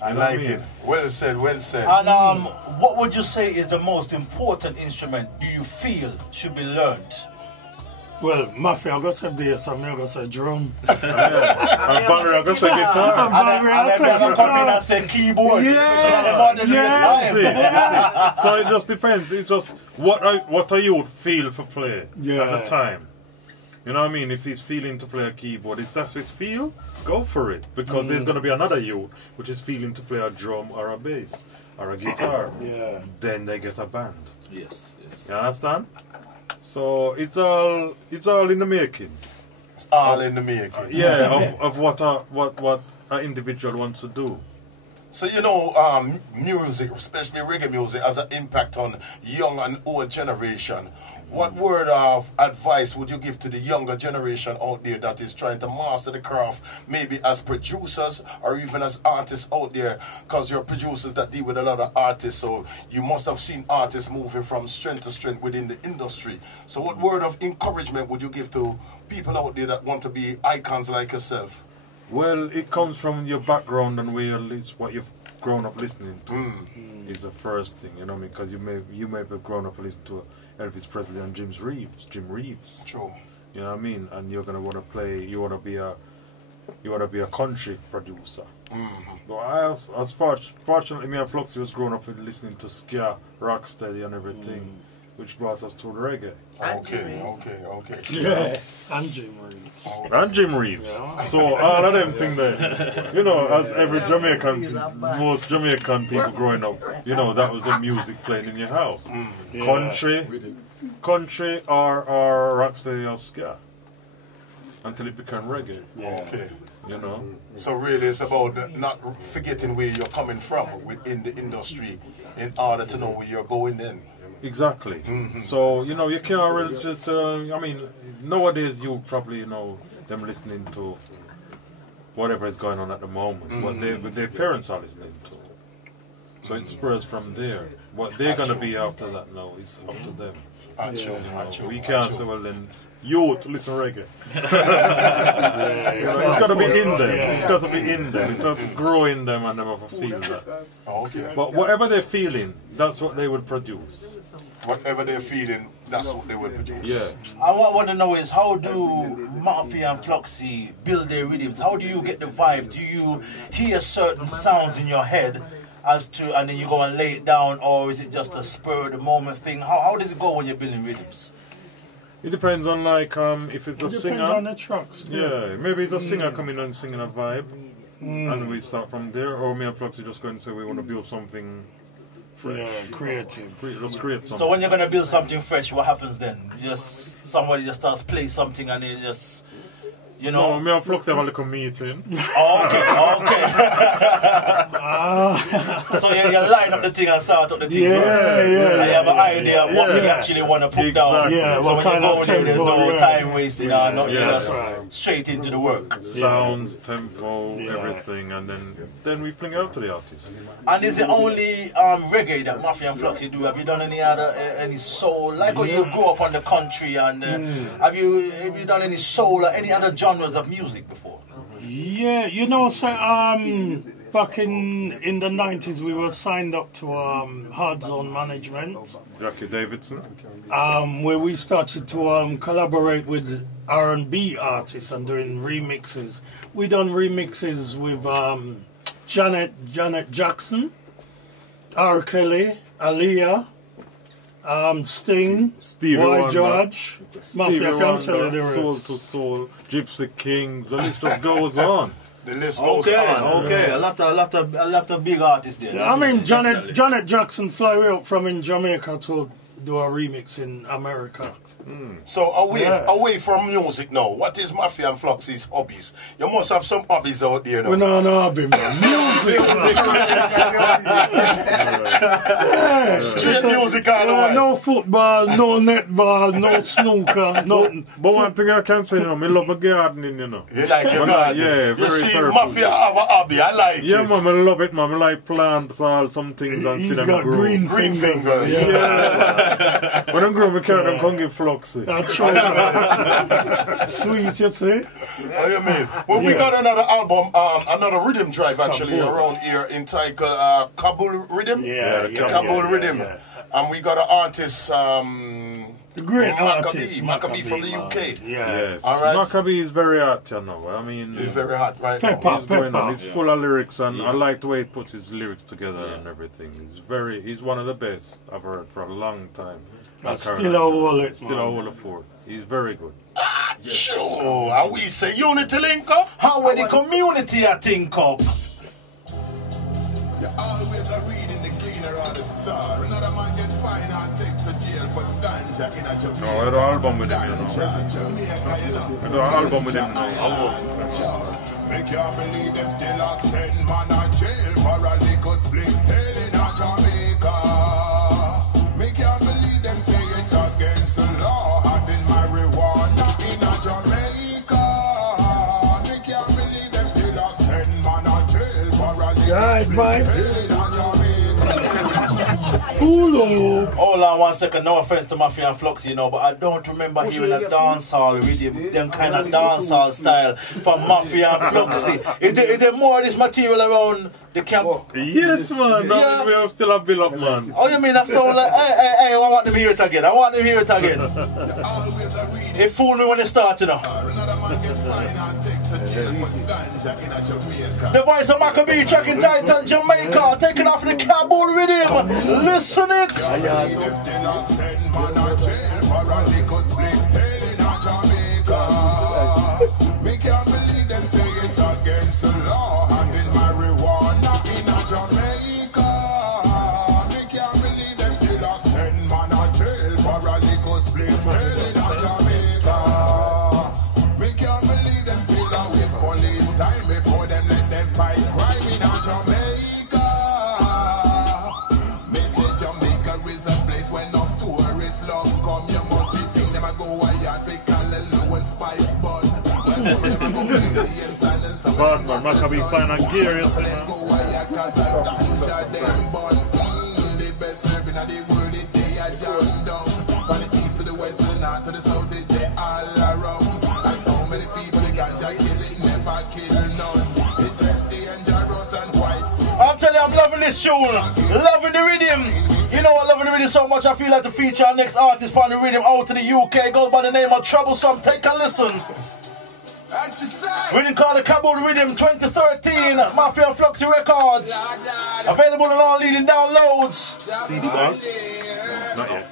I like it. Well said. And what would you say is the most important instrument do you feel should be learned? Well, Mafia, I'm going to say bass, I'm going to say drum. And Valerie, I'm going to say guitar. And then I'm going to come in and say keyboard. So it just depends. It's just what a youth feel for play at the time. You know what I mean? If he's feeling to play a keyboard, if that's his feel, go for it. Because there's going to be another youth which is feeling to play a drum or a bass or a guitar. Then they get a band. Yes. You understand? So it's all in the making. It's all in the making. Yeah, of what an individual wants to do. So you know, music, especially reggae music, has an impact on young and old generation. What word of advice would you give to the younger generation out there that is trying to master the craft, maybe as producers or even as artists out there? Because you're producers that deal with a lot of artists, so you must have seen artists moving from strength to strength within the industry. So what word of encouragement would you give to people out there that want to be icons like yourself? Well, it comes from your background and what you've grown up listening to is the first thing, you know, because you may have grown up listening to Elvis Presley and Jim Reeves. True. You know what I mean? And you're gonna want to play. You want to be a country producer. But fortunately, me and Fluxy was growing up with listening to ska, rocksteady, and everything, which brought us to the reggae. Okay. Yeah, and Jim Reeves. And Jim Reeves. Yeah. So all of them things there. You know, as every most Jamaican people growing up, you know, that was the music playing in your house. Country or rocksteady or ska. Until it became reggae. Okay. You know? So really it's about not forgetting where you're coming from within the industry in order to know where you're going then. Exactly. So, you know, you can't really just, I mean, nowadays you probably know them listening to whatever is going on at the moment, what their parents are listening to. So it spurs from there. What they're going to be after that now is up to them. We can't say, well then, youth, listen reggae. You know, it's got to be in them. It's got to be in them. It's got to grow in them and them have to feel that. But whatever they're feeling, that's what they would produce. Whatever they're feeling, that's what they would produce. Yeah. And what I want to know is, how do Mafia and Fluxy build their rhythms? How do you get the vibe? Do you hear certain sounds in your head and then you go and lay it down, or is it just a spur of the moment thing? How does it go when you're building rhythms? It depends on, like, if it's a singer. Depends on the tracks. Yeah, maybe it's a singer coming and singing a vibe, and we start from there. Or me and Fluxy just go and say we want to build something fresh. Yeah, creative. Just create something. So when you're going to build something fresh, what happens then? Somebody just starts playing something and it just, you know... No, me and Fluxy have a little meeting. Okay. So you line up the thing and start up the thing first. And you have an idea of what you actually want to put down. Yeah, so when you go there, there's no time wasting or nothing, Yes. just straight into the work. Sounds, tempo, everything, and then we fling out to the artist. And is it only reggae that Mafia and Fluxy do? Have you done any soul? Like when you grew up on the country, and have you done any soul or any other genres of music before? Yeah, you know, so back in the 90s we were signed up to Hard Zone Management. Jackie Davidson. Where we started to collaborate with R&B artists and doing remixes. We done remixes with Janet Jackson, R. Kelly, Aaliyah, Sting, Stevie Boy Wonder, George, Mafia, can't tell you the rest. Soul to Soul, Gypsy Kings, the list just goes on. The list goes on. Okay, a lot of big artists there. Yeah, I mean, Janet Jackson fly way up from in Jamaica to do a remix in America. So away from music now, what is Mafia and Fluxy's hobbies? You must have some hobbies out there now. We no hobby, man. Music. Straight music all the way. No no football, no netball, no snooker, nothing. But one thing I can say, you know, me love my gardening, you know. You like your garden? Yeah, you very see, thorough. Mafia have a hobby. I like yeah, it. man, I love it, man. I like plants, all some things, and see He's them got grow. green fingers. Yeah. When I'm growing, I carry them come get fluxy. That's true. Sweet, you say? Oh, you mean? Well, we got another album, another rhythm drive actually around here entitled Kabul Rhythm. Yeah, the Kabul Rhythm. yeah. And we got an artist, The great artist, Maccabee from the UK. Yes. All right. Maccabee is very hot, you know. I mean, He's very hot right now. he's going on. He's full of lyrics, and I like the way he puts his lyrics together and everything. He's one of the best I've heard for a long time. And still a wallet, Still a wallet for. He's very good. Sure. And we say unity link up. How are the community I think up? You always are reading the cleaner or the star. Another man get fined and takes to jail for ganja in a Jamaica. No, I had an album with him, you know. Jamaica, you know. I had an album with him. Make you believe them still a send man a jail for a liquor split tail in a Jamaica. Make you believe them say it's against the law having marijuana in a Jamaica. Make you believe them still a send man a jail for a liquor split tail in a Jamaica. Hold on 1 second, no offense to Mafia Fluxy, you know, but I don't remember hearing a dancehall rhythm, them kind of dancehall style from Mafia Fluxy. Is there more of this material around the camp? Yes, man. Yeah. We have still a bill up, man. Oh, you mean that sound like, hey, I want them to hear it again. I want them to hear it again. It fooled me when it started, you know. The voice of Maccabee tracking title Jamaica, taking off the Kabul rhythm. Listen it. We can't believe them say it's against the law having marijuana in a Jamaica. We can't believe them still a send man a jail for a liquor split in a Jamaica. We can't believe them still a waste police time before them let them fight crime in a Jamaica. They say Jamaica is a place where no tourists love come. You must see thing them a go a yard pick and low and spice bun. Bad man, Maccabee fine and gear, you see, man. The best serving of the world, they are jammed down. From the east to the west to the north to the south, they all around. And how many people the ganja kill it, never kill none. It's less dangerous and white. I'm telling you, I'm loving this tune. Loving the rhythm. You know, I'm loving the rhythm so much, I feel like to feature our next artist from the rhythm out to the UK. Goes by the name of Troublesome. Take a listen. Rhythm called the Kabul Rhythm 2013. Mafia Fluxy Records. Available on all leading downloads. CD bars? Not yet.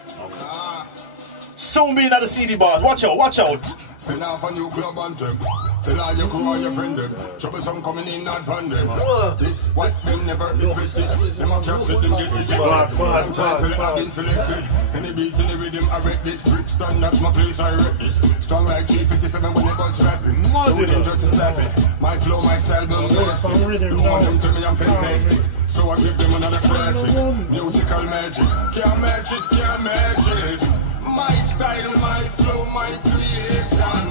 Soon being at the CD bars. Watch out, watch out. Send off a new club anthem. Tell all your crew and your friend them. Troublesome coming in and pan them. This what them never expected. Them a just let them get rejected. I'm trying to have been selected. Any beat in the rhythm, I read this. Brixton, that's my place, I read this. Strong like G57 when they buzz rapping. No Ninjah to slap it. My flow, my style, don't waste it. Don't want them to me, I'm fantastic. So I give them another classic. Musical magic. Can't match it, can't match it. My style, my flow, my creation.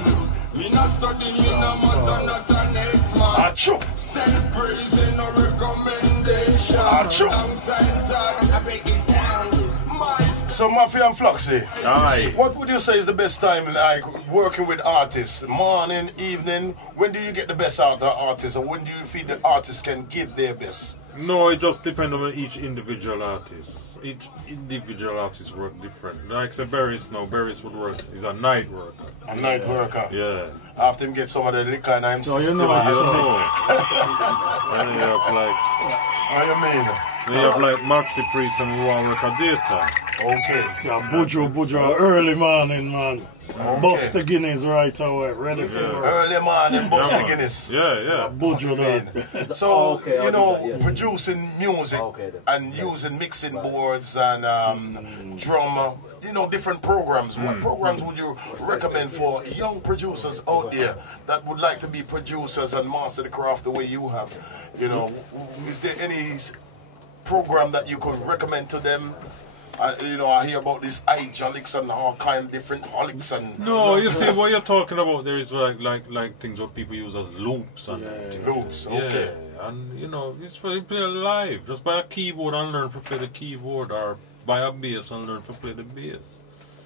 Me not studying, me no matter, not an ex-man. Self-praising, no recommendation. Long time talk, I break it down. So Mafia and Fluxy, aye. What would you say is the best time, like working with artists? Morning, evening? When do you get the best out of the artist, or when do you feel the artist can give their best? No, it just depends on each individual artist. Each individual artist work different. Like say Barris now, Barris would work. He's a night worker. A night worker. Yeah. After him get some of the liquor and I'm so still you know. And then you have like. What do you mean? Then you have like Maxi Priest and Raw Record Data. Okay. Yeah, Bujo, early morning, man. Okay. Bust the Guinness right away, ready for work. Early morning, bust the Guinness. Yeah. Bujo, so, you know, producing music and using mixing boards and drum, you know, different programs. What programs would you recommend for young producers out there that would like to be producers and master the craft the way you have? You know, is there any program that you could recommend to them? You know, I hear about this hydraulics and all kind of different holics and... No, you see, what you're talking about, there is like things what people use as loops. And loops, okay. Yeah, and you know, it's for you play live. Just buy a keyboard and learn to play the keyboard, or buy a bass and learn to play the bass.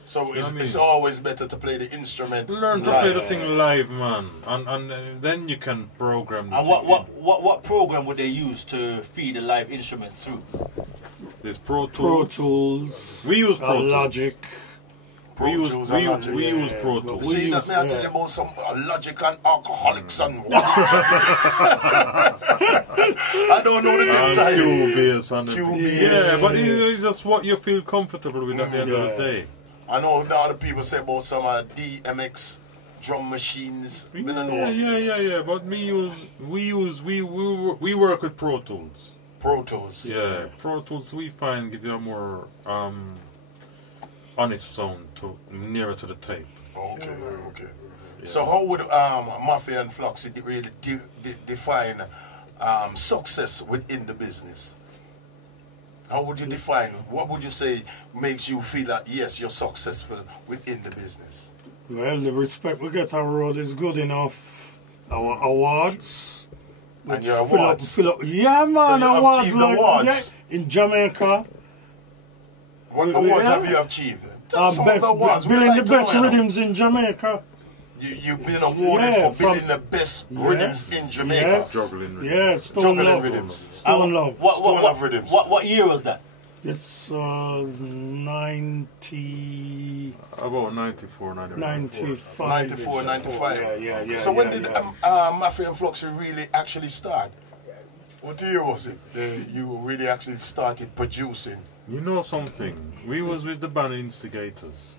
So it's always better to play the instrument. Learn to play the thing live, man, and then you can program the And thing. what program would they use to feed the live instruments through? There's Pro Tools. Pro Tools. We use Pro Tools. Logic. We use Pro Tools. See, that me I tell you about some Logic and alcoholics and what? I don't know the names. Cubase and Cubase. Yeah, but it's just what you feel comfortable with at the end of the day. I know now the people say about some DMX drum machines. Yeah. But we work with Pro Tools. Pro Tools. Yeah, Pro Tools we find give you a more honest sound nearer to the tape. Okay. Yeah. So how would Mafia and Fluxy really define success within the business? How would you define? What would you say makes you feel that yes, you're successful within the business? Well, the respect we get on road is good enough. Our awards. And your awards? Yeah, man, so you awards. Achieved awards? Yeah, in Jamaica. What awards have you achieved? Some of the awards. Building the best rhythms in Jamaica. You've been awarded for building the best rhythms in Jamaica. Juggling rhythms. Yeah, Stone Love Rhythms. What year was that? This was 90... About 94, 95. 94, 95. Yeah. So when did Mafia and Fluxy really actually start? What year was it you really actually started producing? You know something? We was with the band Instigators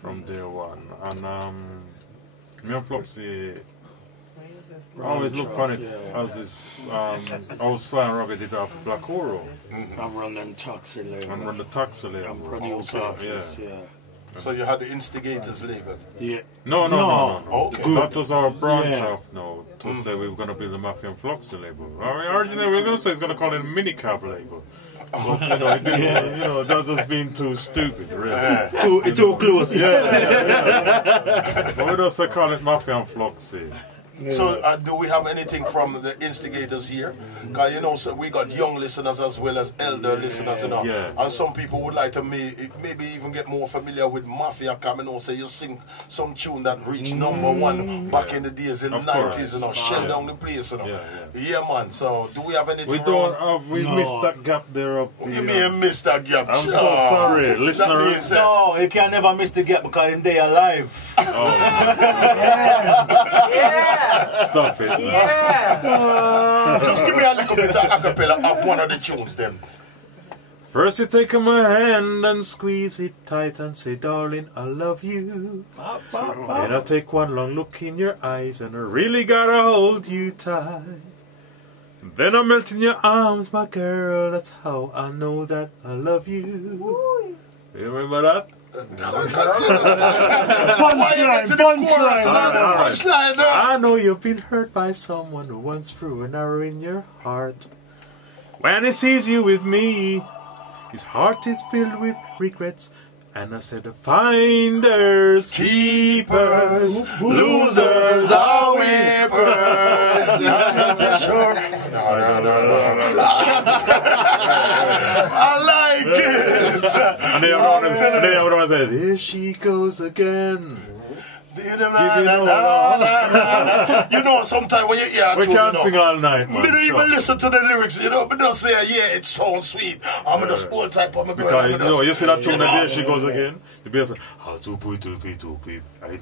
from day one. And me and Fluxy always look on it as this, our Sly and Robbie did after Black Oro. I run them taxi label. And run the taxi label. And produce artists, yeah. So you had the Instigators label? Yeah. No. Okay. That was our branch off now to say we were going to build a Mafia and Fluxy label. I mean, originally we were going to say it's going to call it a minicab label. But, you know, it didn't, you know, that just being too stupid, really. Too close. Yeah. But we just call it Mafia and Fluxy. So do we have anything from the Instigators here? Because you know, so we got young listeners as well as elder listeners, you know. Yeah. And some people would like to maybe even get more familiar with Mafia. Come and say you sing some tune that reached #1 back in the days in the 90s, you know, shell down the place, you know. Yeah, man. So do we have anything? We don't have. We missed that gap there. You mean miss that gap? I'm so sorry, listeners. No, you can never miss the gap because they are alive. Stop it. Just give me a little bit of acapella of one of the tunes then. First you take my hand and squeeze it tight and say, darling, I love you. Then I take one long look in your eyes and I really gotta hold you tight. Then I melt in your arms, my girl, that's how I know that I love you. You remember that? Punchline. I know you've been hurt by someone who once threw an arrow in your heart. When he sees you with me, his heart is filled with regrets. And I said, finders, keepers, losers are weepers. You're not sure. I like it. And they are saying, there she goes again. You know, sometimes when you hear a we tune, can't sing all night, man. We don't even listen to the lyrics, you know, but don't say, yeah, it sounds sweet. I'm just old type of my girl. Because, you know, you see that tune, there she goes again. The bass like, I do be. I'm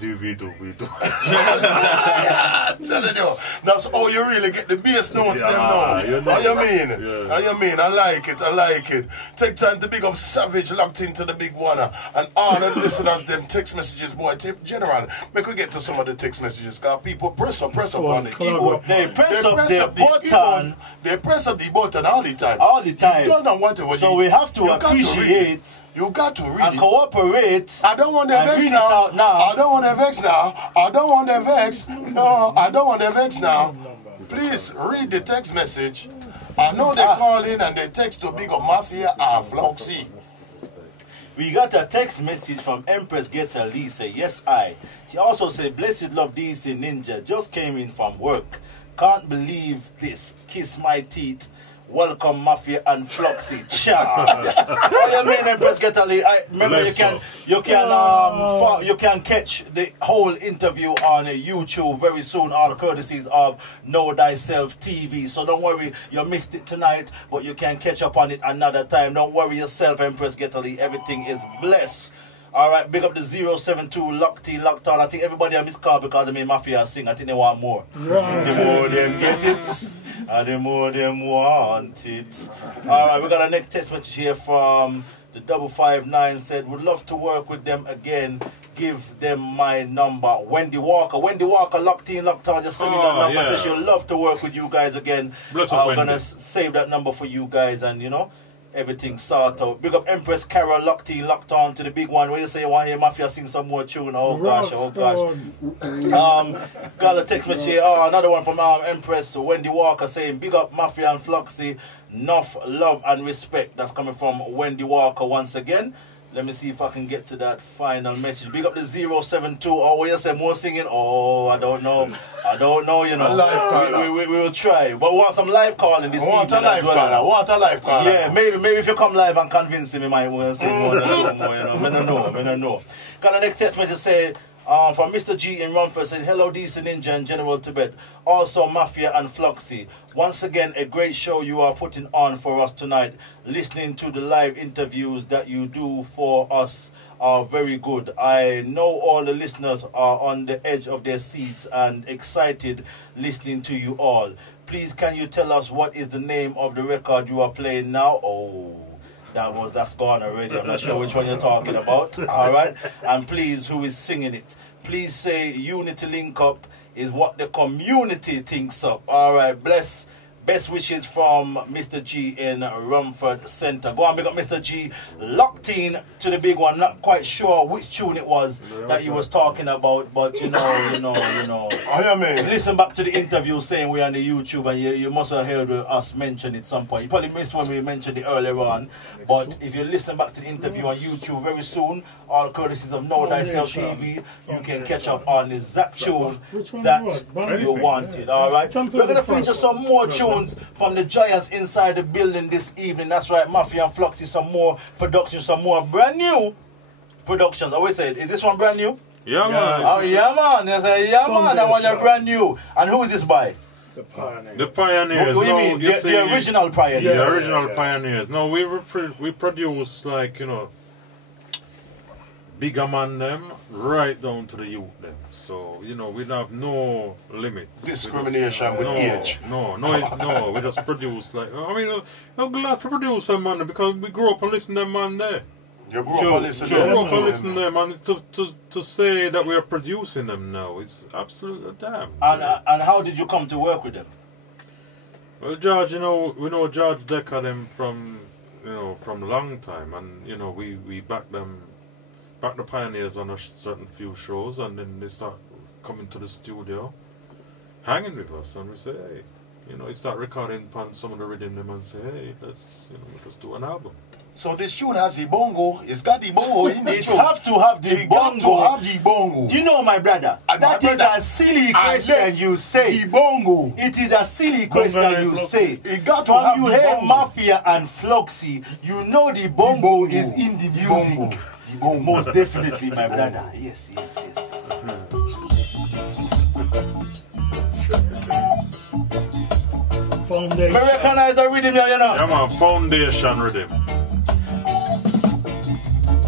telling you, that's how you really get the bass notes them now. How you mean? How you mean? I like it. Take time to big up Savage locked into the big one. And all the listeners, them text messages, boy, general. Make we get to some of the text messages, because people press up on the keyboard. They press up the button. They press up the button all the time. You don't know what so we have to appreciate. You got to read and cooperate. I don't want to vex now. I don't want to vex now. I don't want to vex. No, I don't want to vex now. Please read the text message. I know they call in and they text to big up Mafia and Fluxy. We got a text message from Empress Getter Lisa. Yes, I. She also said, blessed love DC Ninja. Just came in from work. Can't believe this. Kiss my teeth. Welcome Mafia and Fluxy. Cha. What you mean, Empress Getter Lee? Remember you can catch the whole interview on YouTube very soon, all courtesies of Know Thyself TV. So don't worry, you missed it tonight, but you can catch up on it another time. Don't worry yourself, Empress Getter Lee. Everything is blessed. Alright, big up the 072 locked on. I think everybody on this call because they made Mafia sing. I think they want more. Right. The more them get it, and the more them want it. Alright, we got a next text message here from the 559 said, would love to work with them again. Give them my number. Wendy Walker locked on. Just sending that number. Says she'll love to work with you guys again. I'm gonna save that number for you guys, and you know, everything sort out. Big up Empress Carol locked on to the big one. When you say you want to hear Mafia sing some more tune, oh gosh. Got a text message here. Another one from Empress Wendy Walker saying, big up Mafia and Fluxy. Enough love and respect. That's coming from Wendy Walker once again. Let me see if I can get to that final message. Big up the 072. Oh, what you say, more singing? Oh, I don't know, you know. A live caller. We will try. But we want some live calling this evening. Want a live caller. Yeah, maybe if you come live and convince him, he might want to say more, you know. I don't know. Got a next text message say, from Mr. G in Rumford said, hello DC Ninja and General Tibet. Also Mafia and Fluxy. Once again, a great show you are putting on for us tonight. Listening to the live interviews that you do for us are very good. I know all the listeners are on the edge of their seats and excited listening to you all. Please, can you tell us what is the name of the record you are playing now? Oh, that's gone already. I'm not sure which one you're talking about. All right. And please, who is singing it? Please say Unity Link Up is what the community thinks of. All right. Best wishes from Mr. G in Rumford Center. Go on, big up Mr. G. Locked in to the big one. Not quite sure which tune it was that you was talking about, but you know. Listen back to the interview saying we're on the YouTube, and you must have heard us mention it some point. You probably missed when we mentioned it earlier on, but if you listen back to the interview on YouTube very soon, all courtesies of Know Thyself TV, you can catch up on the exact tune that you wanted. All right, we're gonna feature some more tunes from the giants inside the building this evening. That's right, Mafia and Fluxy, some more production, some more brand new productions. I always say, is this one brand new? Yeah, man. Oh, yeah, man. They say, yeah, man, that one is brand new. And who is this by? The Pioneers. The Pioneers. What do you mean? The original Pioneers. The original Pioneers. No, we produce, like, you know, bigger man them right down to the youth them. So, you know, we have no limits. Discrimination with age. No, we just produce like, I mean, I'm glad to produce them man because we grew up and listen to them man there. You grew up and listen to them. Grew up and listen to them, and to say that we are producing them now is absolutely damn. And how did you come to work with them? Well, George, you know, we know George Decker them from a long time, and you know, we back the Pioneers on a certain few shows, and then they start coming to the studio, hanging with us, and we say, hey, you know, we start recording upon some of the rhythm them and say, hey, let's do an album. So this tune has the bongo. It's got the bongo in the tune. It have to have the bongo. You know, my brother, that is a silly question you say. The bongo. It is a silly question you say. It got to have you the hear bongo. Mafia and Fluxy, you know the bongo is in the music. The bongo. Most definitely, my brother. Yes. Foundation. I recognize the rhythm here, you know. Yeah, man, foundation rhythm.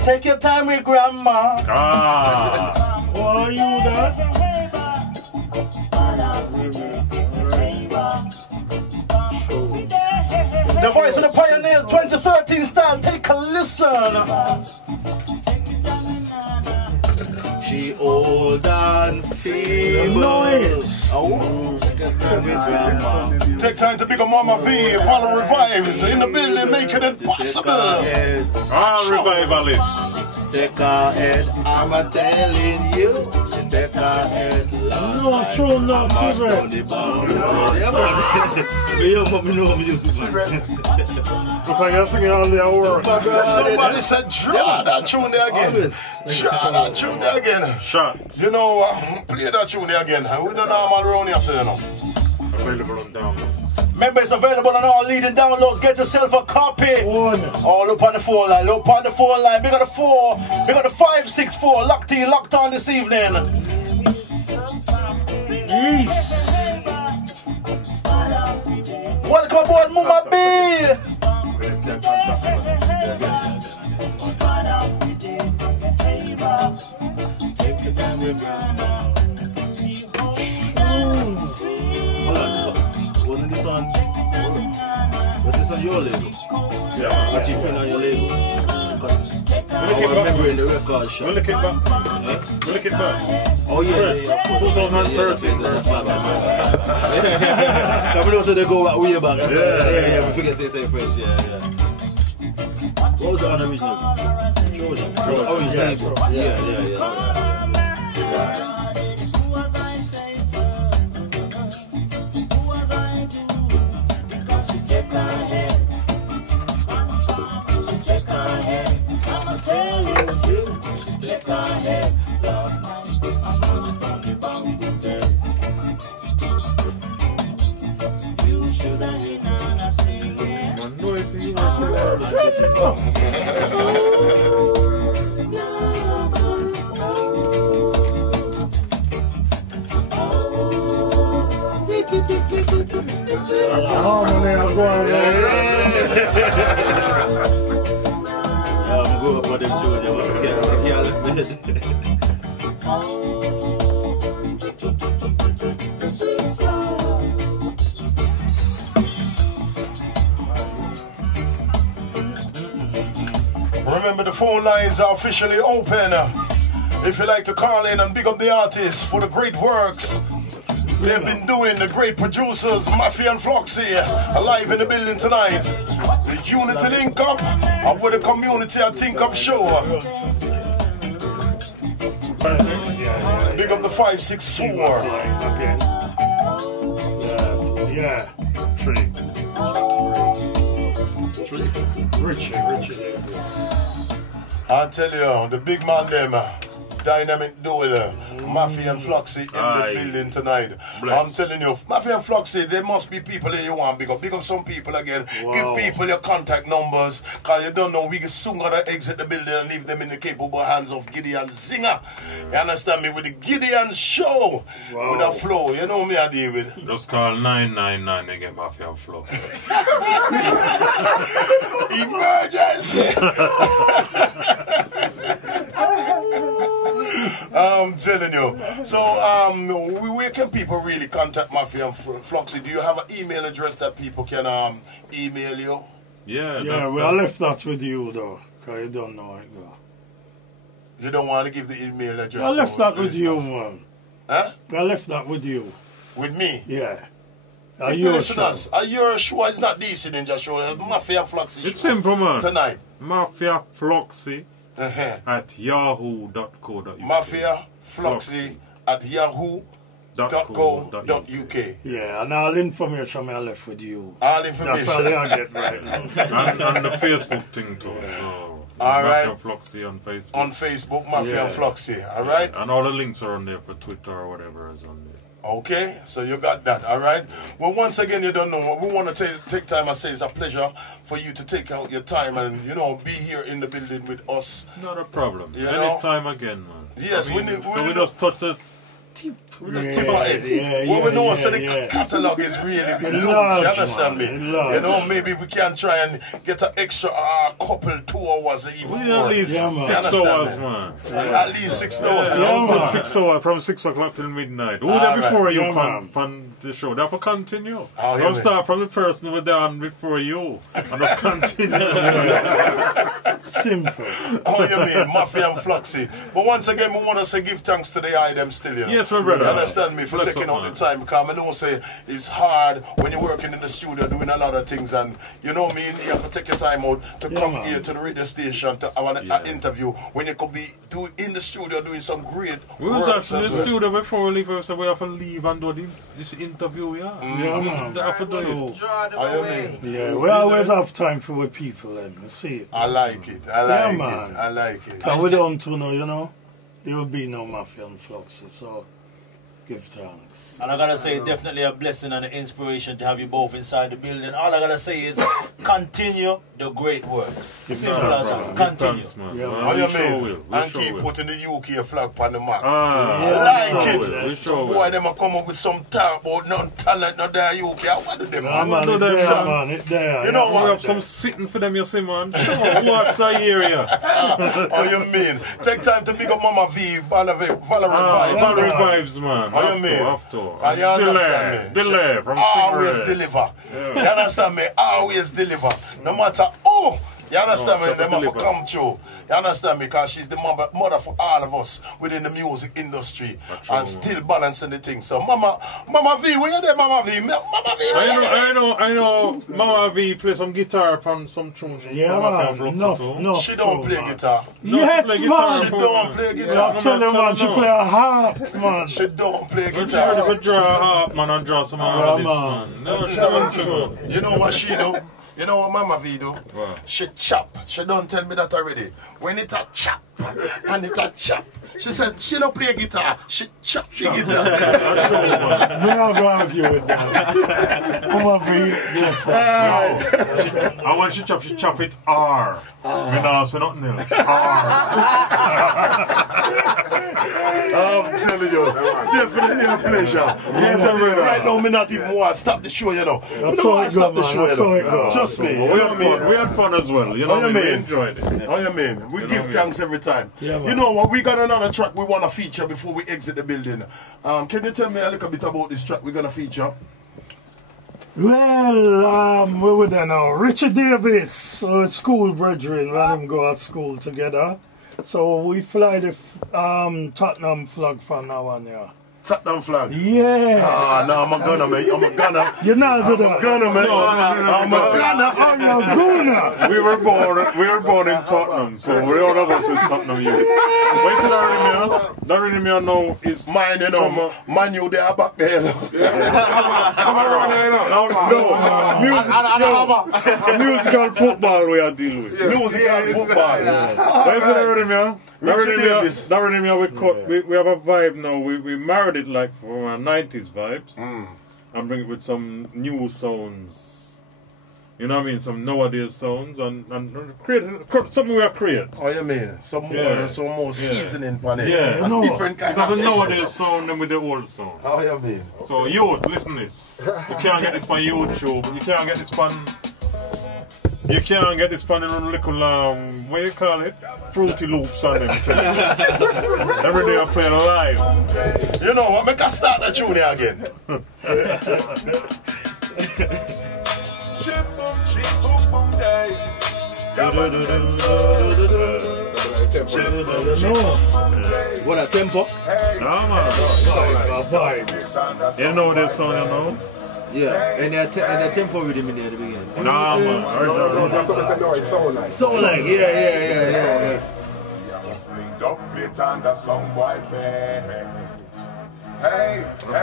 Take your time with grandma. Who are you that? The voice of the Pioneers 2013 style. Take a listen. She old and feeble. Take time to pick up Mama V. Follow revives in the building, make it impossible. Revivalists. take her head. I'm a telling you, she take her head. No, true, no, Tibet. Yeah, man. Me know music, man. Look like you're singing all the hours. Somebody said, draw that tune there again. Draw that tune there again. Shots. You know what? Play that tune there again. We don't know how around here, so you know. Available on download. Remember, it's available on all leading downloads. Get yourself a copy. All up on the 4 line. Look on the 4 line. We got the 4. We got the 564. Locked on this evening. Yes. Welcome aboard, Mama B. Wasn't this on? Was this on your label? Yeah. Actually, playing on your label. I remember in the record shop. We'll look it back. We'll look it back. Oh yeah, yeah. 2013. Coming also they go back way back. Yeah. We forget to say fresh. Yeah. What was the other original? Jordan. Oh, yeah. I'm going up on them shows. Remember, the phone lines are officially open. If you like to call in and big up the artists for the great works they've been doing, the great producers, Mafia and Fluxy, alive in the building tonight. The Unity Link Up, up with the community at Think Up Show. Big up the 564. Yeah. Richie. I tell you, the big man them, dynamic duel, Mafia and Fluxy in the building tonight. I'm telling you, Mafia and Fluxy, there must be people that you want big up. Big up some people again. Wow. Give people your contact numbers, because you don't know, we soon gotta exit the building and leave them in the capable hands of Gideon Zinger. You understand me? With the Gideon Show, with a flow. You know me, I deal with. Just call 999 and get Mafia and Fluxy. Emergency! I'm telling you. So, where can people really contact Mafia and Fluxy? Do you have an email address that people can email you? Yeah. Well, I left that with you though, because you don't know it though. You don't want to give the email address? I left that with you, man. Huh? I left that with you. With me? Yeah. Are you listeners? Are you sure it's not this Ninja show? Mafia and Fluxy. It's simple, man. Tonight. Mafia Fluxy at yahoo.co.uk. Mafia Fluxy at yahoo.co.uk. Yeah, and all information I left with you. All information. That's all I get right now. and the Facebook thing too. So all right. Mafia Fluxy on Facebook. On Facebook, Mafia and Fluxy. All right. And all the links are on there for Twitter or whatever is on there. Okay, so you got that, all right? Well, once again, you don't know, we want to take time and say it's a pleasure for you to take out your time and, you know, be here in the building with us. Not a problem. You Anytime again, man. Yes, I mean, we just touch the tip. We just tip our head. We know so the catalogue is really huge, you understand me? You know, maybe we can try and get an extra couple 2 hours even more. At least 6 hours, man. At least 6 hours. Yeah, 6 hours, from 6 o'clock till midnight. Who there before you from the show? They have to continue. Don't start from the person who was there on before you. And just continue. Simple. Oh, you mean, Mafia and Fluxy. But once again, we want to say give thanks to the item still, you know. Yes, my brother. You understand me? For Bless taking up, out the man. time, because I don't say it's hard when you're working in the studio doing a lot of things, and you know what I mean, you have to take your time out to come here to the radio station to have an interview when you could be in the studio doing some great We was works actually in as the well. studio before we leave, so we have to leave and do this interview, yeah. Yeah, man. We have to do it. Yeah, we always have time for we people, and you see it. I like it. I like it. I like it. And we don't to know, you know, there will be no Mafia and Fluxy, so give thanks. And I gotta say, definitely a blessing and an inspiration to have you both inside the building. All I gotta say is, continue the great works. Simple as that. Continue. How you mean? And keep putting the UK flag on the map. I like it. Some boy them a come up with some talk about no talent, no there UK. What do them? You know what? We have some sitting for them, you see, man. What's the area? How you mean? Take time to pick up Mama V, Valerie Vibes. Valerie Vibes, man. How you mean? You understand me? Delay from always Stingray. deliver. You understand me? Always deliver. No matter you understand me? Them have to come true. You understand me? Because she's the mother for all of us within the music industry and still balancing the thing. So Mama V, where you there, Mama V? Mama V, I know. Mama V play some guitar on some tunes. Yeah, man. No, she don't play guitar. Yes, man. She don't play guitar. I tell you, man, she play a harp, man. She don't play But guitar. she ready to draw a harp, man, and draw some artists, man. No, she don't do. You know what she do? You know what Mama V do? What? She chop. She don't tell me that already. When it a chop and it a chop, she said she don't play guitar. She chop the guitar. We are going to argue with that. Mama V, yes. And when she chop it R. We don't say nothing else. I'm telling you, definitely a pleasure. I'm telling you, right now, me not even want to stop the show, you know. I don't want to stop the show, you know. Trust me. We had fun as well, you know what I mean? We enjoyed it. How you mean? We give thanks every time. You know what? We got another track we want to feature before we exit the building. Can you tell me a little bit about this track we're going to feature? Well, we were there now. Richard Davis, school brethren, let him go at school together. So we fly the Tottenham flag from now on, yeah. Tottenham flag? Yeah. No, I'm a gunner, mate. I'm a gunner. You're not I'm a gunner, mate. I'm a gunner. I'm a gunner. We were born in Tottenham, so we all of us is Tottenham youth. What is that really mean now is mine, you know. Man, you there back there. Musical football we are dealing with. Musical football. What is that really mean? That really mean we have a vibe now. We married it like for our 90s vibes and bring it with some new sounds. You know what I mean? Some nowadays sounds and create something we are create. Oh, you mean? Some more seasoning on it. Yeah. A different kind of the nowadays sound than with the old sound. Oh, you mean? So youth, listen this. You can't get this on YouTube. You can't get this on... You can't get this pan in a little, what do you call it? Fruity Loops on them. Every day I play live. You know what? Make us start the tune here again. What a tempo? Yeah, man. You know this song, you know? Yeah, and the tempo rhythm in there at the beginning. Nah, man. That's what I said, no, it's so like. So like, yeah.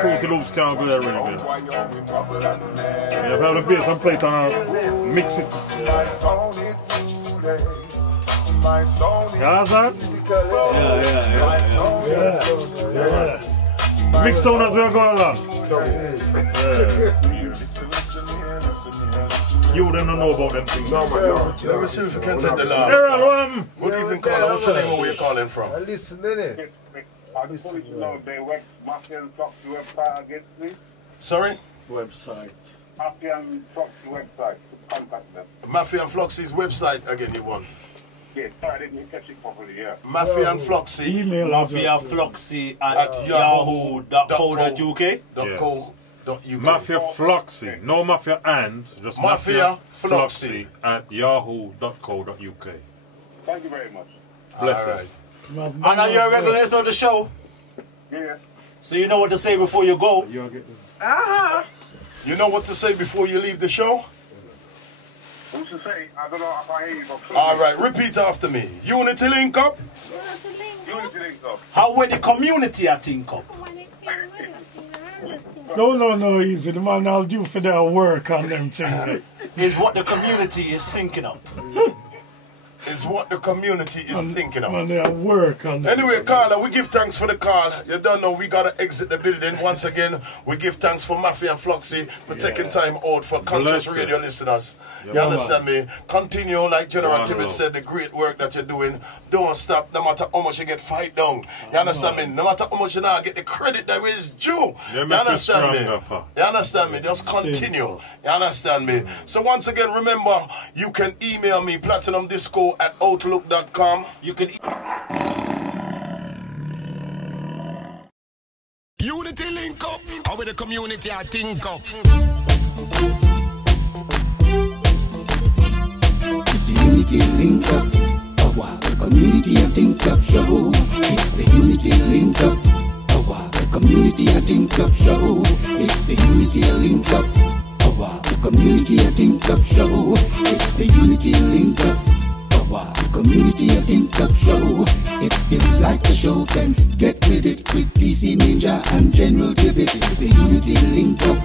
Fruity Loops can't do that really good. Yeah, if I have the bass and play it on mix it. How's that? Yeah. Mix sound as we are going along. You don't know about them things. No. Let me see if we can take the last. Good evening, caller. What's your name and where you calling from? Listen, innit? I just want you to know their Mafia and Fluxy website again, please. Sorry? Website. Mafia and Fluxy website. Contact them. Mafia and Fluxy's website again, you want? Yeah, sorry, I didn't catch it properly, yeah. Mafia and Fluxy. Email Mafia Fluxy at yahoo.co.uk. Mafia Fluxy. No Mafia and, just Mafia Fluxy at yahoo.co.uk. Thank you very much. Bless right. And are you a regular of the show? Yeah. So you know what to say before you go? Uh-huh. You know what to say before you leave the show? Who's to say? I don't know if I hear you. All right, repeat after me. Unity link up. Unity link up. How were the community at Link Up? No, easy. The man I'll do for their work on them things. Is what the community is thinking of. Is what the community is thinking of. And their work on them. Anyway, Carla, we give thanks for the call. You don't know we gotta exit the building. Once again, we give thanks for Mafia and Fluxy for taking time out for conscious radio listeners. You understand me? Continue, like General Tibet said, the great work that you're doing. Don't stop, no matter how much you get fight down. You understand me? No matter how much you now get the credit that is due. You understand me? You understand me? Just continue. You understand me? So once again, remember, you can email me, platinumdisco@outlook.com. You can Unity link up. How with the community I think up. It's the Unity link up. The community I think up show. It's the Unity link up. The community I think up show. It's the Unity link up. The community I think up show. It's the Unity link up. The community I think up show. If you like the show, then get with it with DC Ninjah and General Tibet. It's the Unity link up.